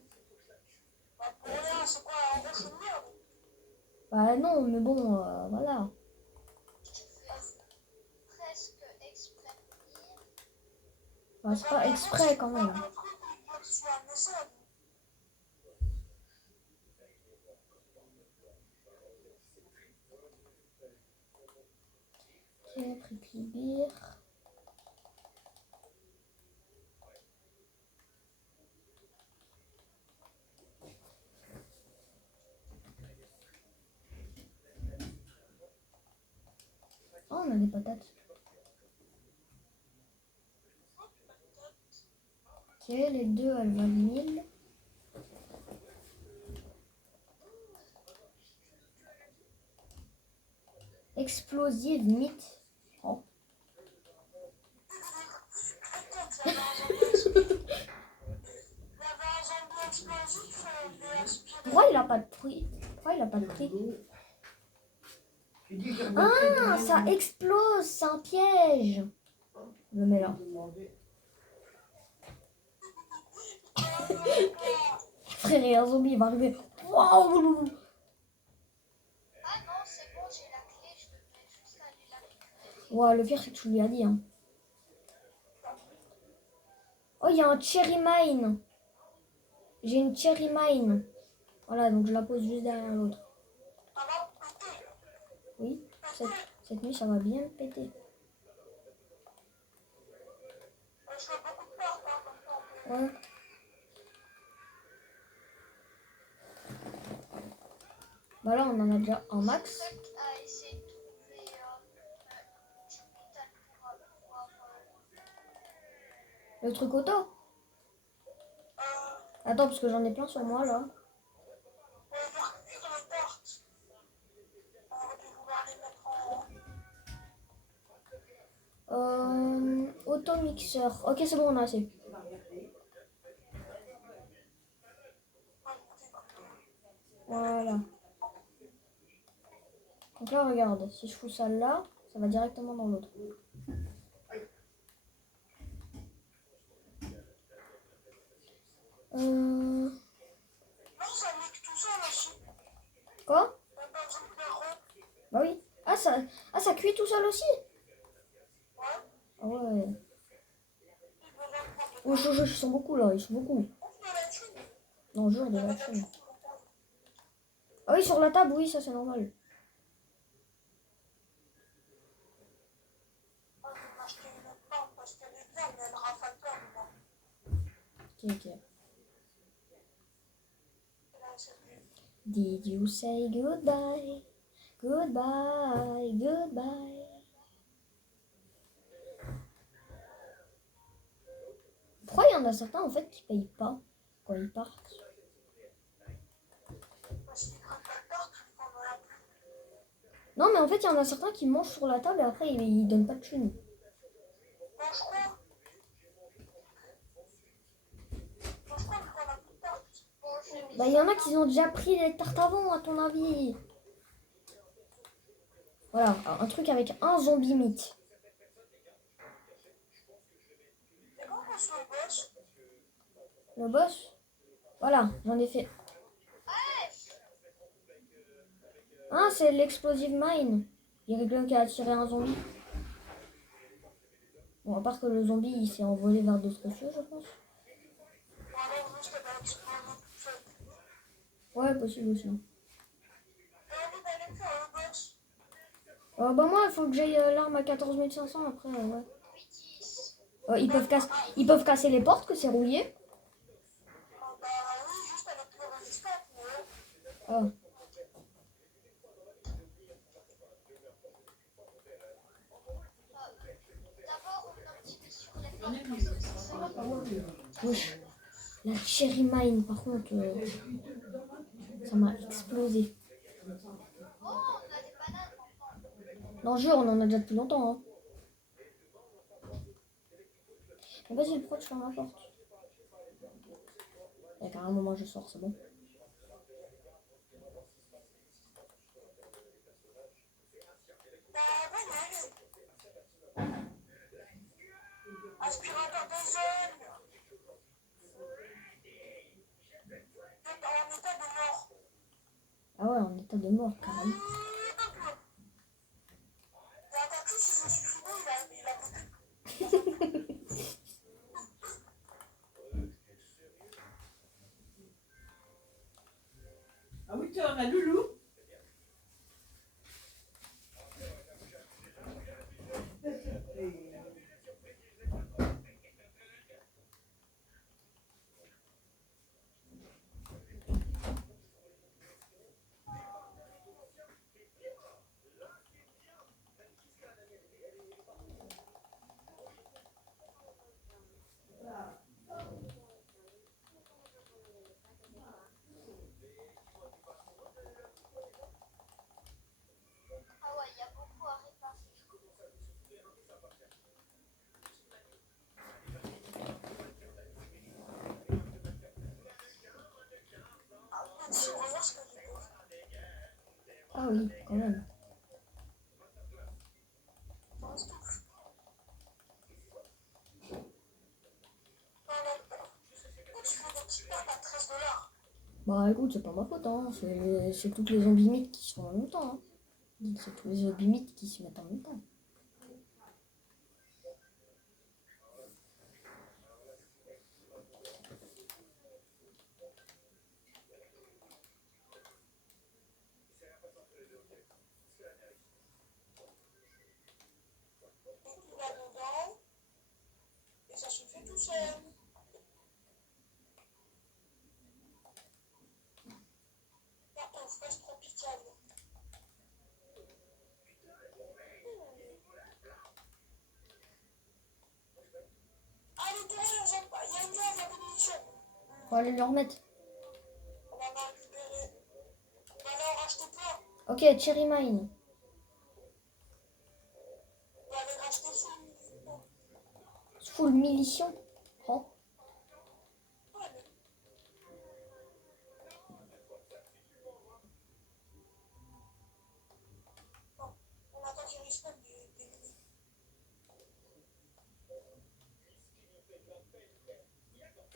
Bah, pour rien, c'est quoi, un rocher de merde? Bah non, mais bon, voilà. Presque exprès de dire. Bah, c'est pas exprès quand même. Un truc où il doit te soigner. vaisselle. Ok, prickly beer. Oh, on a des patates. Ok, les deux, elles valent 1000. Explosive meat. Oh. Il y avait un zombie explosif. Il y avait un zombie explosif et aspiré. Pourquoi il a pas de prix? Pourquoi il a pas de prix? Ah, ça explose, c'est un piège. Je le mets là. Frère, il y a un zombie, il va arriver. Waouh! Ah non, c'est bon, j'ai la clé, je devrais juste aller la récupérer. Ouais, le pire, c'est que tu lui as dit. Hein. Oh, il y a un cherry mine. J'ai une cherry mine. Voilà, donc je la pose juste derrière l'autre. Ça va péter. Oui, cette nuit, ça va bien péter. Je fais beaucoup de peur, hein, comme ça. Ouais. Bah là, on en a déjà un max. C'est ça à essayer de trouver du métal pour pouvoir. Le truc auto. Attends, parce que j'en ai plein sur moi, là. On va faire cuire les tartes. On va devoir les mettre en... Automixeur. Ok, c'est bon, on a assez. Voilà. Donc là, regarde. Si je fous ça là, ça va directement dans l'autre. Non, ça mixe tout seul aussi. Quoi? On n'a pas besoin de faire rond. Bah oui. Ça cuit tout seul aussi? Ouais. Ah ouais. Il besoin de prendre Oh, ils sont beaucoup là, ils sont beaucoup. de la thune. Non, jure de la chaîne. Ah oui, sur la table, oui, ça c'est normal. Moi, je vais m'acheter une autre lampe parce qu'elle est bien, mais elle rafale pas, moi. Ok. Là, c'est bien. Did you say goodbye? Goodbye, goodbye. Pourquoi il y en a certains en fait qui payent pas quand ils partent? Parce qu'il prend pas de tarte, on en a plus. Non, mais en fait, il y en a certains qui mangent sur la table et après ils donnent pas de thunes. Moi, je crois. Moi, je crois qu'on a plus de tarte. Bon, j'ai mis Bah, il y en a qui ont déjà pris les tartes avant, à ton avis. Voilà, un truc avec un zombie meat. Et comment on se le bosse? Le boss? Voilà, j'en ai fait. Ah, c'est l'explosive mine. Il y a quelqu'un qui a attiré un zombie. Bon, à part que le zombie, il s'est envolé vers d'autres cieux, je pense. Ou alors, juste, elle va exploser toute seule. Ouais, possible aussi. Et on est d'aller faire le boss. Bah moi, il faut que j'aille l'arme à 14 500 après, ouais. 8-10. Ils peuvent casser les portes, que c'est rouillé. Ah, bah oui, juste avec le résistante, mais... Ah. D'abord, on optimise sur les portes parce que c'est ça qui Wesh. La cherry mine, par contre, ça m'a explosé. Oh, on a des bananes maintenant. Non, jure, on en a déjà depuis longtemps. Hein. Mais vas-y, pourquoi tu fermes la porte? Il y a qu'à un moment, je sors, c'est bon. Bah, venez. Aspirateur des zones. T'es en état de mort. Ah ouais, en état de mort, carrément. Et un cactus, il se suffit, il a beaucoup. À 8h, la loulou. Ah ouais, il y a beaucoup à réparer. Si on regarde ce que j'ai fait. Ah oui, quand même. Tu fais des petites pertes à 13 $. Bah écoute, c'est pas ma faute, hein. C'est toutes les zombies mythes qui sont en même temps. Hein. C'est tous les zombies mythes qui se mettent en même temps. Tout là-dedans. Et ça se fait tout seul. Carton fraise tropicale. Ah, les tourelles, elles aiment pas. Il y a une lave, il y a des munitions. Faut aller le remettre. On en a récupéré. On va aller en racheter plein. Ok, Cherry Mine. On va aller racheter full. Full munition. Oh. Ouais, mais bon, on attend qu'ils respawnent des mini.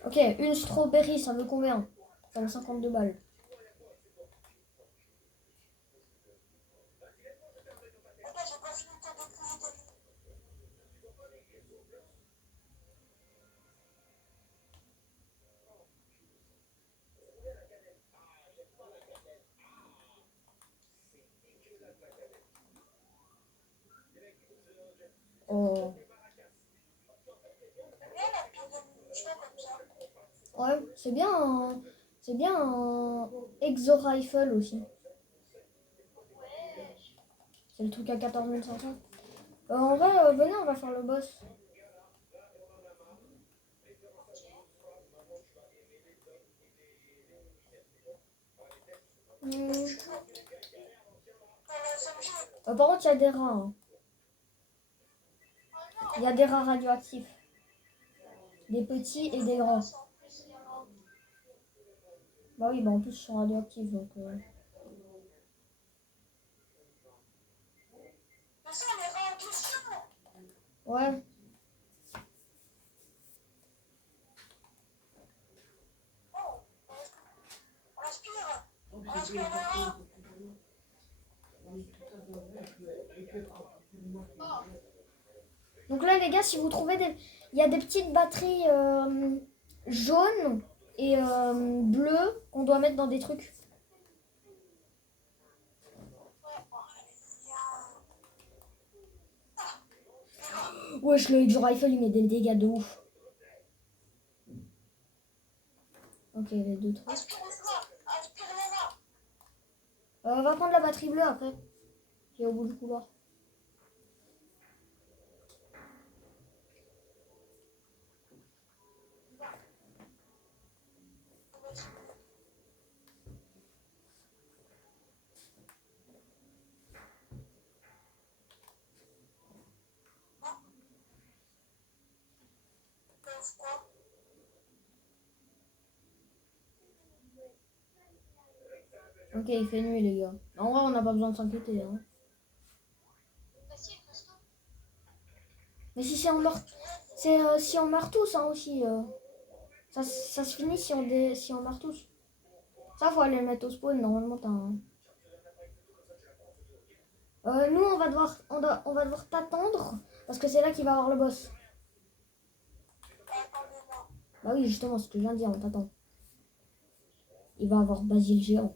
Ok, une strawberry, ça veut combien? Ça veut 52 balles. Attends, j'ai pas fini de te décrire des mini. Oh. Là, la pile de munitions comme ça. Ouais, c'est bien c'est bien un Exo Rifle aussi. Ouais, C'est le truc à 14 500. Venez, on va faire le boss. Hmm. Par contre, il y a des rats. Hein. Il y a des rats radioactifs. Des petits et des grands. Bah oui, bah en plus, ils sont radioactifs. Donc, Mais ça, les rats en question. ouais. Oh, on respire. On respire les rats. Donc là, les gars, si vous trouvez des... Il y a des petites batteries jaunes et bleues qu'on doit mettre dans des trucs. Wesh, le Exo Rifle, il met des dégâts de ouf. Ok, les deux trucs. Aspire les rats. Aspire les rats. On va prendre la batterie bleue après. Qui est au bout du couloir. Quoi? Ok, il fait nuit, les gars. En vrai, on n'a pas besoin de s'inquiéter. Hein. bah si, le resto. Mais si c'est en meurt... C'est si on meurt tous hein, aussi. Ça se finit si on meurt tous. Ça, faut aller le mettre au spawn. Normalement, t'as un... nous, on va devoir t'attendre parce que c'est là qu'il va avoir le boss. Attendez-moi. Bah oui, justement, ce que je viens de dire, on t'attend. Il va avoir Basile géant.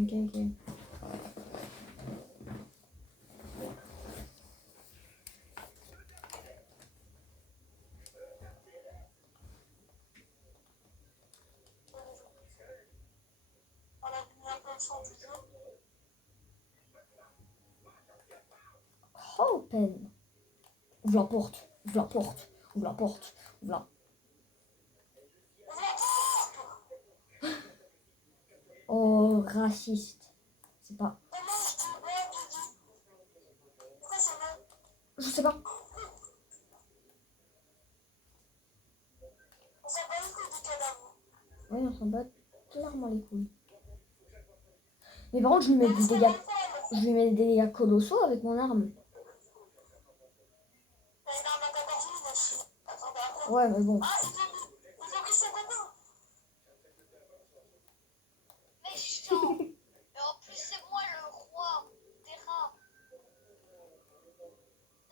Ok, ok. On a mis un peu le son du jeu. Open. Ouvre la porte. Ouvre la porte. Ouvre la porte. Ouvre la... Oh, raciste. C'est pas... Comment je dis ouais, tu dis. Pourquoi c'est non? Je sais pas. On s'en bat les couilles du cadavre. Oui, on s'en bat clairement les couilles. Mais par contre, je lui mets des C'est dégâts... même pas le Je lui mets des dégâts colossaux avec mon arme. Mais il en a 14 000. Attendez, après. Ouais, mais bon. Ah, ils ont mis son copain. Méchant. Et en plus, c'est moi le roi des rats.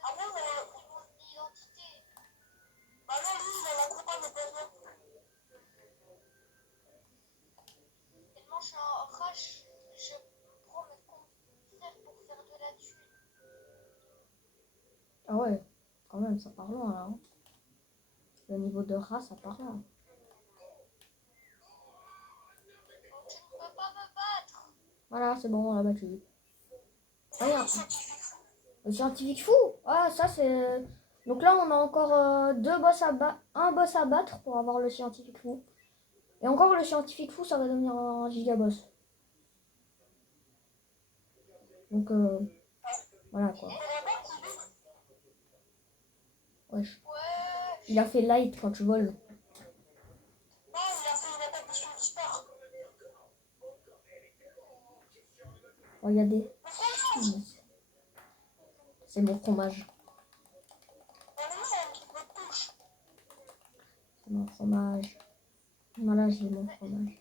Ah bon, mais. C'est mon identité. Bah non, lui, il a la copain de Bernard. Tellement je suis en rage, je prends mes confrères pour faire de la thune. Ah ouais, quand même, ça part loin, là. Hein. Le niveau de rat, ça part loin. Donc tu ne peux pas me battre. Voilà, c'est bon, on l'a battu. Regarde. C'est qui fait fou. Le scientifique fou. Ah, ça, c'est... Donc là, on a encore deux boss un boss à battre pour avoir le scientifique fou. Et encore, le scientifique fou, ça va devenir un gigaboss. Donc, voilà, quoi. Et là-bas, qui lui. Wesh. Ouais. Il a fait light quand tu voles. Non, il a fait une attaque de son dispart. Regardez. Mais franchement, C'est mon fromage. on est là, on me touche. C'est mon fromage. Voilà, j'ai mon fromage.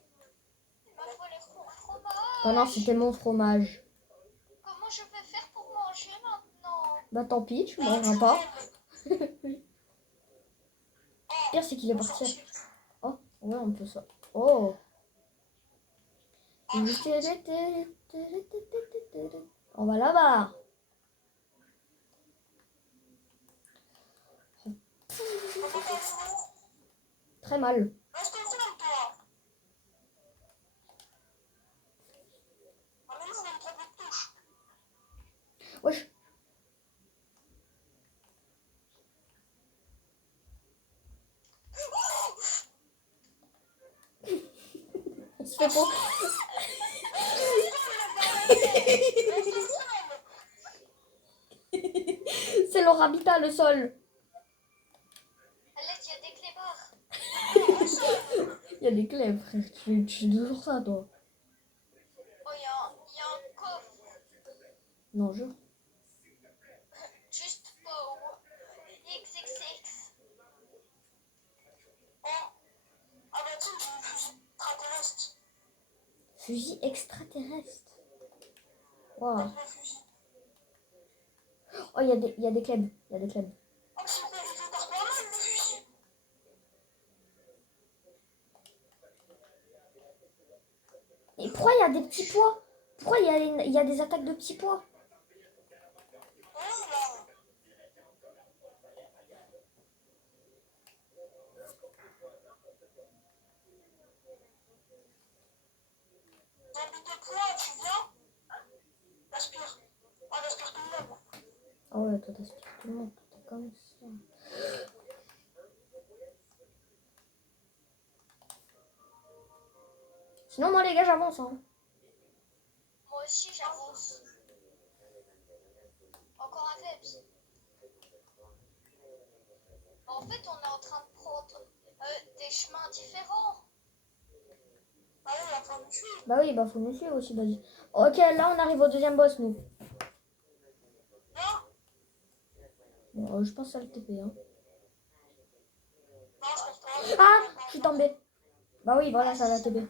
Il m'a volé mon fromage. Oh non, c'était mon fromage. Comment je vais faire pour manger maintenant? Bah tant pis, tu mangeras pas. Pire, c'est qu'il est parti. Oh, ouais, on peut ça. Oh. On va là-bas. Très mal. Reste calme, toi. Ah, mais non, on a une trop de touche. Wesh. On se fait pas. C'est leur habitat, le sol. Allez, il y a des clébards. Il y a des clés, frère. Tu fais toujours ça, toi. Oh, il y a un coffre. Non, je... Juste pour XXX. Oh. Ah bah tiens, j'ai une fusil extraterrestre. Fusil extraterrestre. Waouh. Avec le fusil. Oh, il y a des clés. Il y a des clés. Oh, il fait par pas mal, le fusil. Et pourquoi il y a des petits pois? Pourquoi il y a des attaques de petits pois? Ouais, là. Zombie de quoi, tu viens? L'aspire. Ah, l'aspire tout le monde. Ah ouais, toi t'aspires tout le monde. T'es comme ça. Sinon, moi, les gars, j'avance. Hein. Moi aussi, j'avance. Encore un Peps. En fait, on est en train de prendre des chemins différents. Ah oui, la fin du film. Bah oui, bah faut nous suivre aussi, vas-y. Ok, là, on arrive au deuxième boss, nous. Non, Bon, je pense à le TP. Hein. non, je pense pas. Ah, je suis tombée. Bah oui, voilà, ça l'a TP.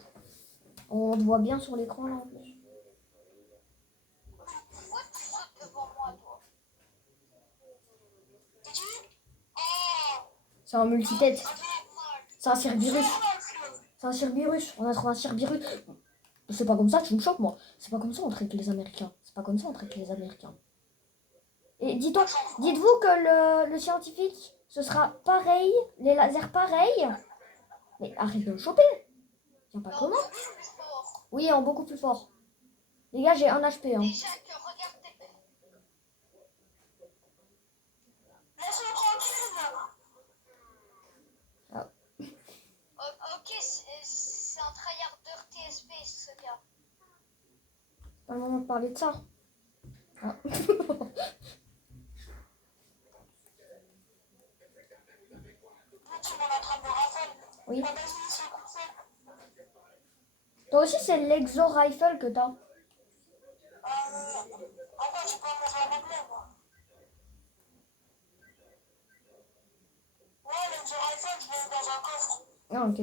On te voit bien sur l'écran, là, en plus. Pourquoi tu sautes devant moi, toi? C'est qui? Oh, C'est un multitête. attends. C'est un Cerberus. Ah, C'est un Cerberus. On a trouvé un Cerberus. C'est pas comme ça, tu me choques, moi. C'est pas comme ça on traite les Américains. C'est pas comme ça on traite les Américains. Et dites-vous que le scientifique, ce sera pareil, les lasers pareils. Mais arrête de me choper. Tiens pas Non, comment. beaucoup plus fort. Oui, en beaucoup plus fort. Les gars, j'ai 1 HP. Hein. Déjà que regarde tes... Laisse-le tranquille. Ah. Ok, c'est un tryharder TSP ce gars. Pas le moment de parler de ça. Ah. Tu m'en as train de rafale. Oui. Ah, vas-y, c'est couché. Toi aussi, c'est l'exo rifle que t'as. Pourquoi tu peux manger en anglais, moi? Ouais, les iPhones, je l'ai dans un coffre. Ah, ok.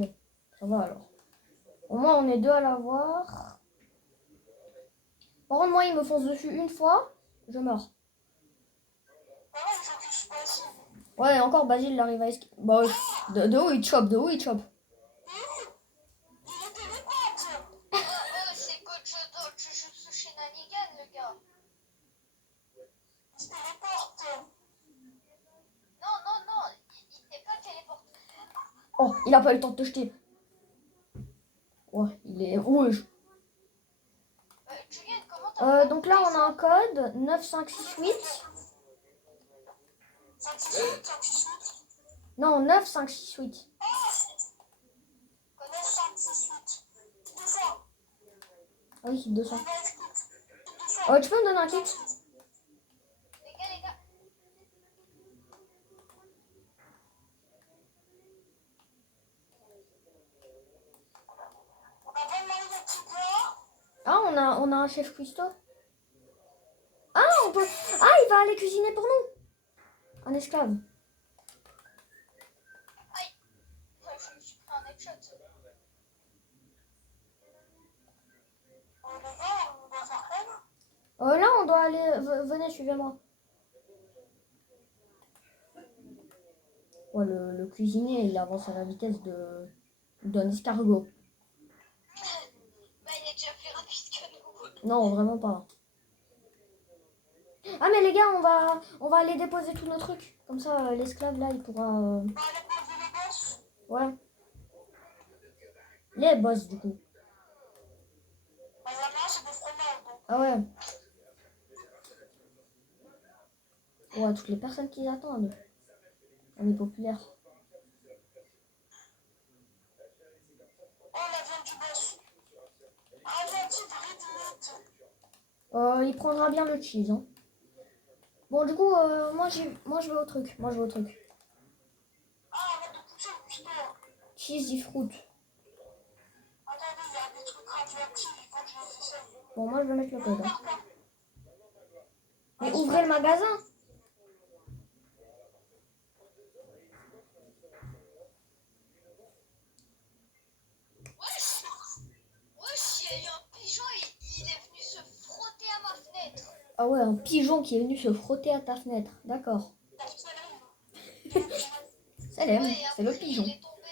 Ça va alors. Au moins, on est 2 à l'avoir. Par contre, moi, il me fonce dessus une fois. Je meurs. Ah ouais, il faut que je passe. Ouais, encore Basile, il arrive à esquiver. Bah, de où il chope, de où il chope. Il est télépathe. C'est coach dans Jujutsu Shinanigan, le gars. Il se téléporte. Non, il n'est pas téléporté. Oh, il a pas eu le temps de te jeter. Ouais, il est rouge. Julian, comment t'as Donc là, on a un code 9568. 5, 6, 8, 5, 6, 8. Non, 9568. 9, 5, 6, 8. 200. Ah oui, 200. 200. Tu peux me donner un kit? Les gars. On a pas demandé des petits plats. Ah, on a un chef cuistot. Ah, on peut... Ah, il va aller cuisiner pour nous. Un esclave. Je me suis pris un headshot. Les gars, on doit faire quoi là? Là, on doit aller... Venez, suivez-moi. Ouais, le cuisinier, il avance à la vitesse d'un escargot. Bah, il est déjà plus rapide que nous. Non, vraiment pas. Ah, mais les gars, on va aller déposer tous nos trucs. Comme ça, l'esclave, là, il pourra... On va aller poser les gosses. Ouais. Les boss, du coup. Bah, il y en a un, c'est des fromages. Donc. Ah ouais. Ouais, toutes les personnes qui attendent. On est populaire. Oh, la viande du boss. Ah, la petite ridinette. Il prendra bien le cheese. Hein. Bon, du coup, moi, je vais au truc. Moi, je vais au truc. Ah, arrête de pousser le pistolet. Cheesy fruit. Attendez, il y a des trucs radioactifs, il faut que je les essaye. Bon, moi, je vais mettre le code. Hein. Par contre, Mais ouvrez le magasin. Wesh, il y a eu un pigeon, il est venu se frotter à ma fenêtre. Ah ouais, un pigeon qui est venu se frotter à ta fenêtre. D'accord. Salam, Ouais, c'est le après, pigeon. il est tombé.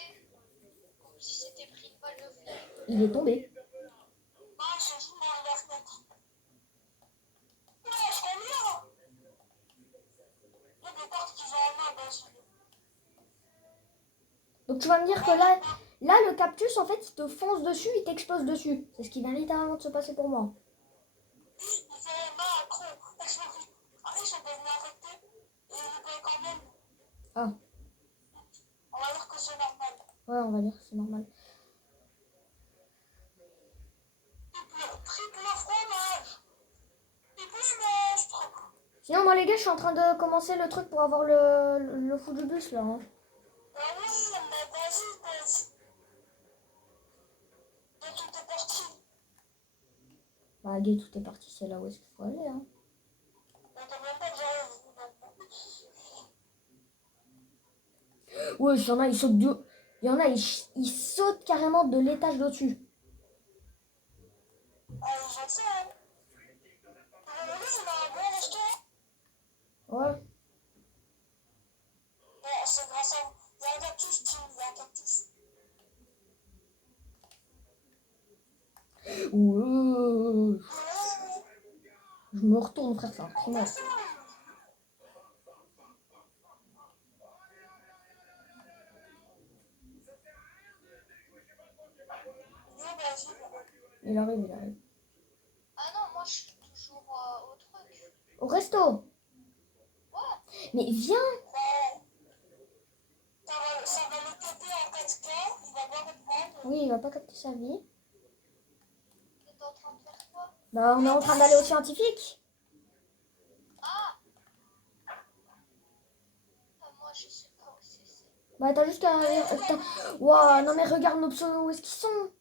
Comme si c'était pris une balle de flic. Il est tombé. ah, je joue dans la fenêtre. Ouais, je combien? Il y a des portes qu'ils ont en main, Basile. Donc tu vas me dire que là, le cactus, en fait, il te fonce dessus, il t'explose dessus. C'est ce qui vient littéralement de se passer pour moi. Il fait Macron. Après, ils sont devenus infectés. Et ils payent quand même. Ah, On va dire que c'est normal. ouais, on va dire que c'est normal. Triple fromage. Triple monstre. Sinon, moi, les gars, je suis en train de commencer le truc pour avoir le fou du bus, là. Hein. Ah oui, mais vas-y. Et tout est parti. Bah, gay, tout est parti, c'est là où est-ce qu'il faut aller. Hein. Attends, même pas que j'arrive. Ouais, il y en a, ils sautent il y en a, ils sautent carrément de l'étage d'au-dessus. Ah, je sais. Aujourd'hui, on a un bon resto. Ouais. Ouais, c'est grâce à vous. Il y a un cactus, Tim. Il y a un cactus. Ouais. Je me retourne, frère, c'est un primaire. Il arrive, il arrive. Ah non, moi je suis toujours au truc. Au resto. Mais viens. Ça va le taper en 4K, il va bien reprendre. Oui, il va pas capter sa vie. T'es en train de faire quoi? Bah, on est en train d'aller au scientifique. Ah, moi je sais pas où c'est. Bah, t'as juste qu'à... Waouh, non mais regarde nos pseudos, où est-ce qu'ils sont?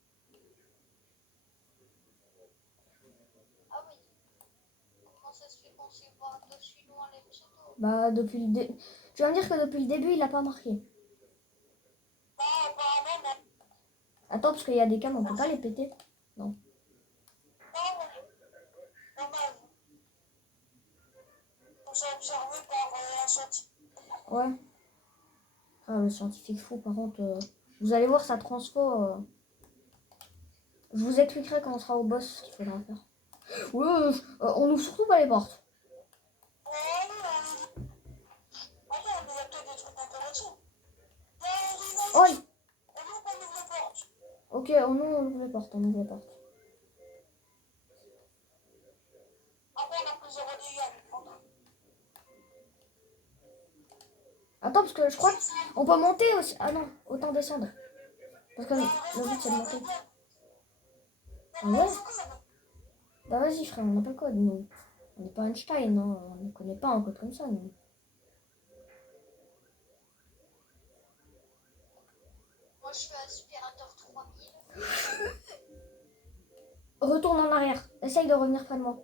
Ah oui. Comment ça se fait qu'on sait voir dessus loin les pseudos? Bah, depuis le début... Tu vas me dire que depuis le début, il a pas marqué. Non, apparemment, non. Attends, parce qu'il y a des cams, on peut pas les péter. Non, dommage. On s'est observé par un scientifique. Ouais. Ah, le scientifique fou, par contre... Vous allez voir sa transfo. Je vous expliquerai quand on sera au boss ce qu'il faudra faire. Ouais, on ouvre surtout pas les portes. Attends, mais il y a peut-être des trucs intéressants. Oh, On ouvre les portes. ok, on ouvre les portes, on ouvre les portes. Après, on a plusieurs dégâts. Attends, parce que je crois qu'on peut monter aussi. Ah non, autant descendre. Parce que le but c'est de monter. Ah ouais? Bah vas-y frère, on n'a pas le code, nous. On n'est pas Einstein, hein. On ne connaît pas un code comme ça, nous. Moi je fais aspirateur 3000. Retourne en arrière. Essaye de revenir près de moi.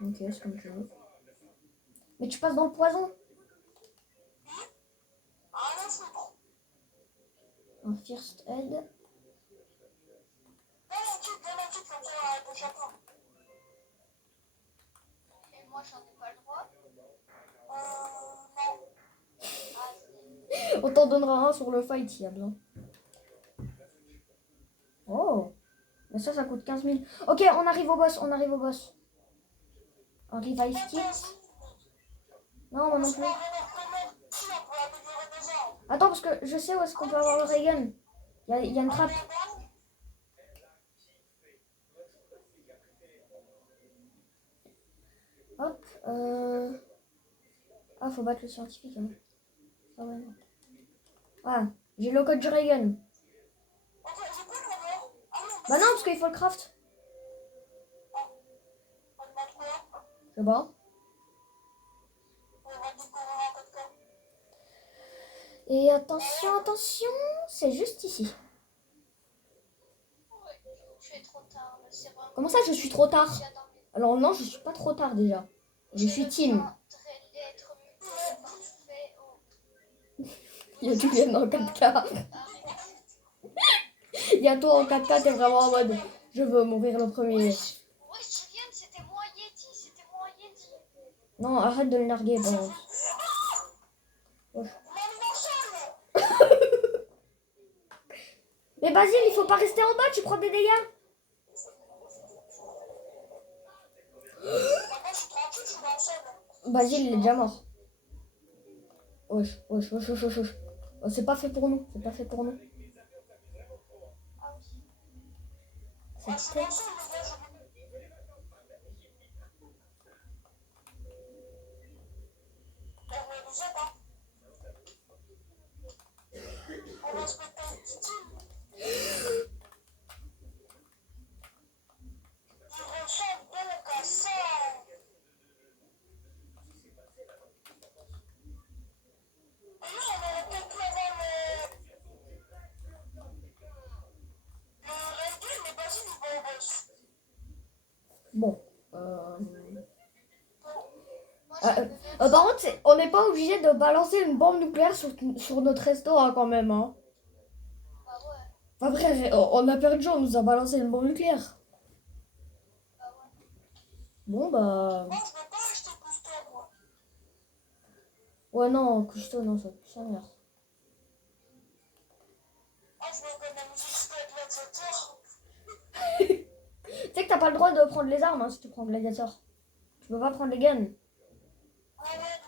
Ok, c'est comme tu veux. Mais tu passes dans le poison. Un first aid. Et moi j'en ai pas le droit. On t'en donnera un sur le fight s'il y a besoin. Oh. Mais ça coûte 15 000. Ok, on arrive au boss, on arrive au boss. Un revive kit. Non, moi non plus. Attends, parce que je sais où est-ce qu'on peut avoir le Reagan. Il y a une trappe. Hop. Ah, faut battre le scientifique. Hein. Ah ouais, non. Ah, j'ai le code du Reagan. Bah non, parce qu'il faut le craft. Je sais pas. Et attention, attention, c'est juste ici. Ouais, tu es trop tard. C'est vraiment. Comment ça, je suis trop tard? Alors non, je suis pas trop tard déjà. Je suis team. Il y a Julien en 4K. Il y a toi en 4K, t'es vraiment en mode je veux mourir le premier. Ouais, Julien, c'était moi Yeti, Non, arrête de le narguer, bon. Mais Basile, il faut pas rester en bas, tu prends des dégâts. Basile, il est déjà mort. Wesh, wesh, wesh, wesh, wesh. Oh, c'est pas fait pour nous, c'est pas fait pour nous. Cette tête. Bon. Par contre, on n'est pas obligé de balancer une bombe nucléaire sur notre restaurant quand même. Hein. Ah ouais. Enfin, bref, on a perdu, on nous a balancé une bombe nucléaire. Ah ouais. Bon, bah. Ouais, non, couche-toi, non, ça pue sa mère. droit de prendre les armes hein, si tu prends gladiateur. Tu peux pas prendre les guns. Ouais, merde.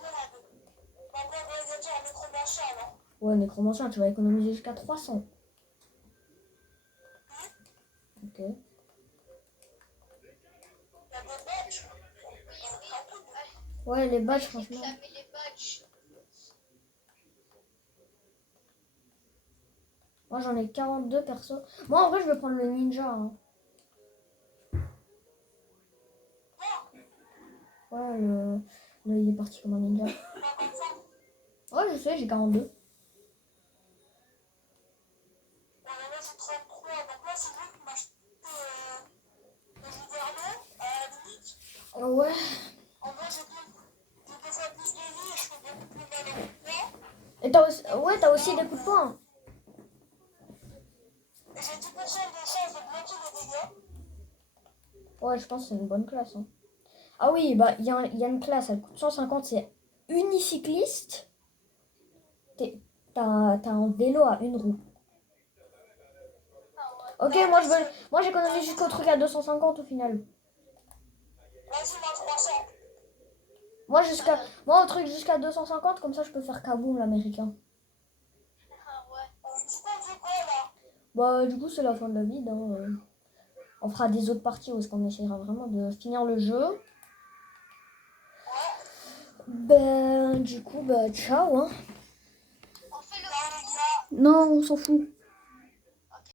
Bah, moi, gladiateur, nécromancien, alors. Ouais, nécromancien, tu vas économiser jusqu'à 300. Ok. Il y a des badges. Ouais, les badges, J'ai franchement. réclamé les badges. Moi, j'en ai 42 perso. Moi, en vrai, je vais prendre le ninja. Hein. Ouais, il est parti comme un ninja. Ouais, je sais, j'ai 42. Moi, j'ai 33. Donc là, c'est lui qui m'a acheté le Giverno à la limite. Ouais. En vrai, j'ai deux fois plus de vie et je fais beaucoup plus mal au poing. Et t'as aussi des coups de poing. Et j'ai 10% de chance de bloquer les dégâts. Ouais, je pense que c'est une bonne classe. Hein. Ah oui, bah il y a une classe, elle coûte 150, c'est unicycliste. T'as un vélo à une roue. Ok, moi j'économise jusqu'au truc à 250 au final. Vas-y, moi 300. Moi au truc jusqu'à 250, comme ça je peux faire Kaboom l'américain. Ah ouais. Du coup, on fait quoi là? Bah du coup c'est la fin de la vie. Hein. On fera des autres parties où est-ce qu'on essaiera vraiment de finir le jeu. Ben du coup bah ciao hein. On fait le Là, les gars. Non on s'en fout.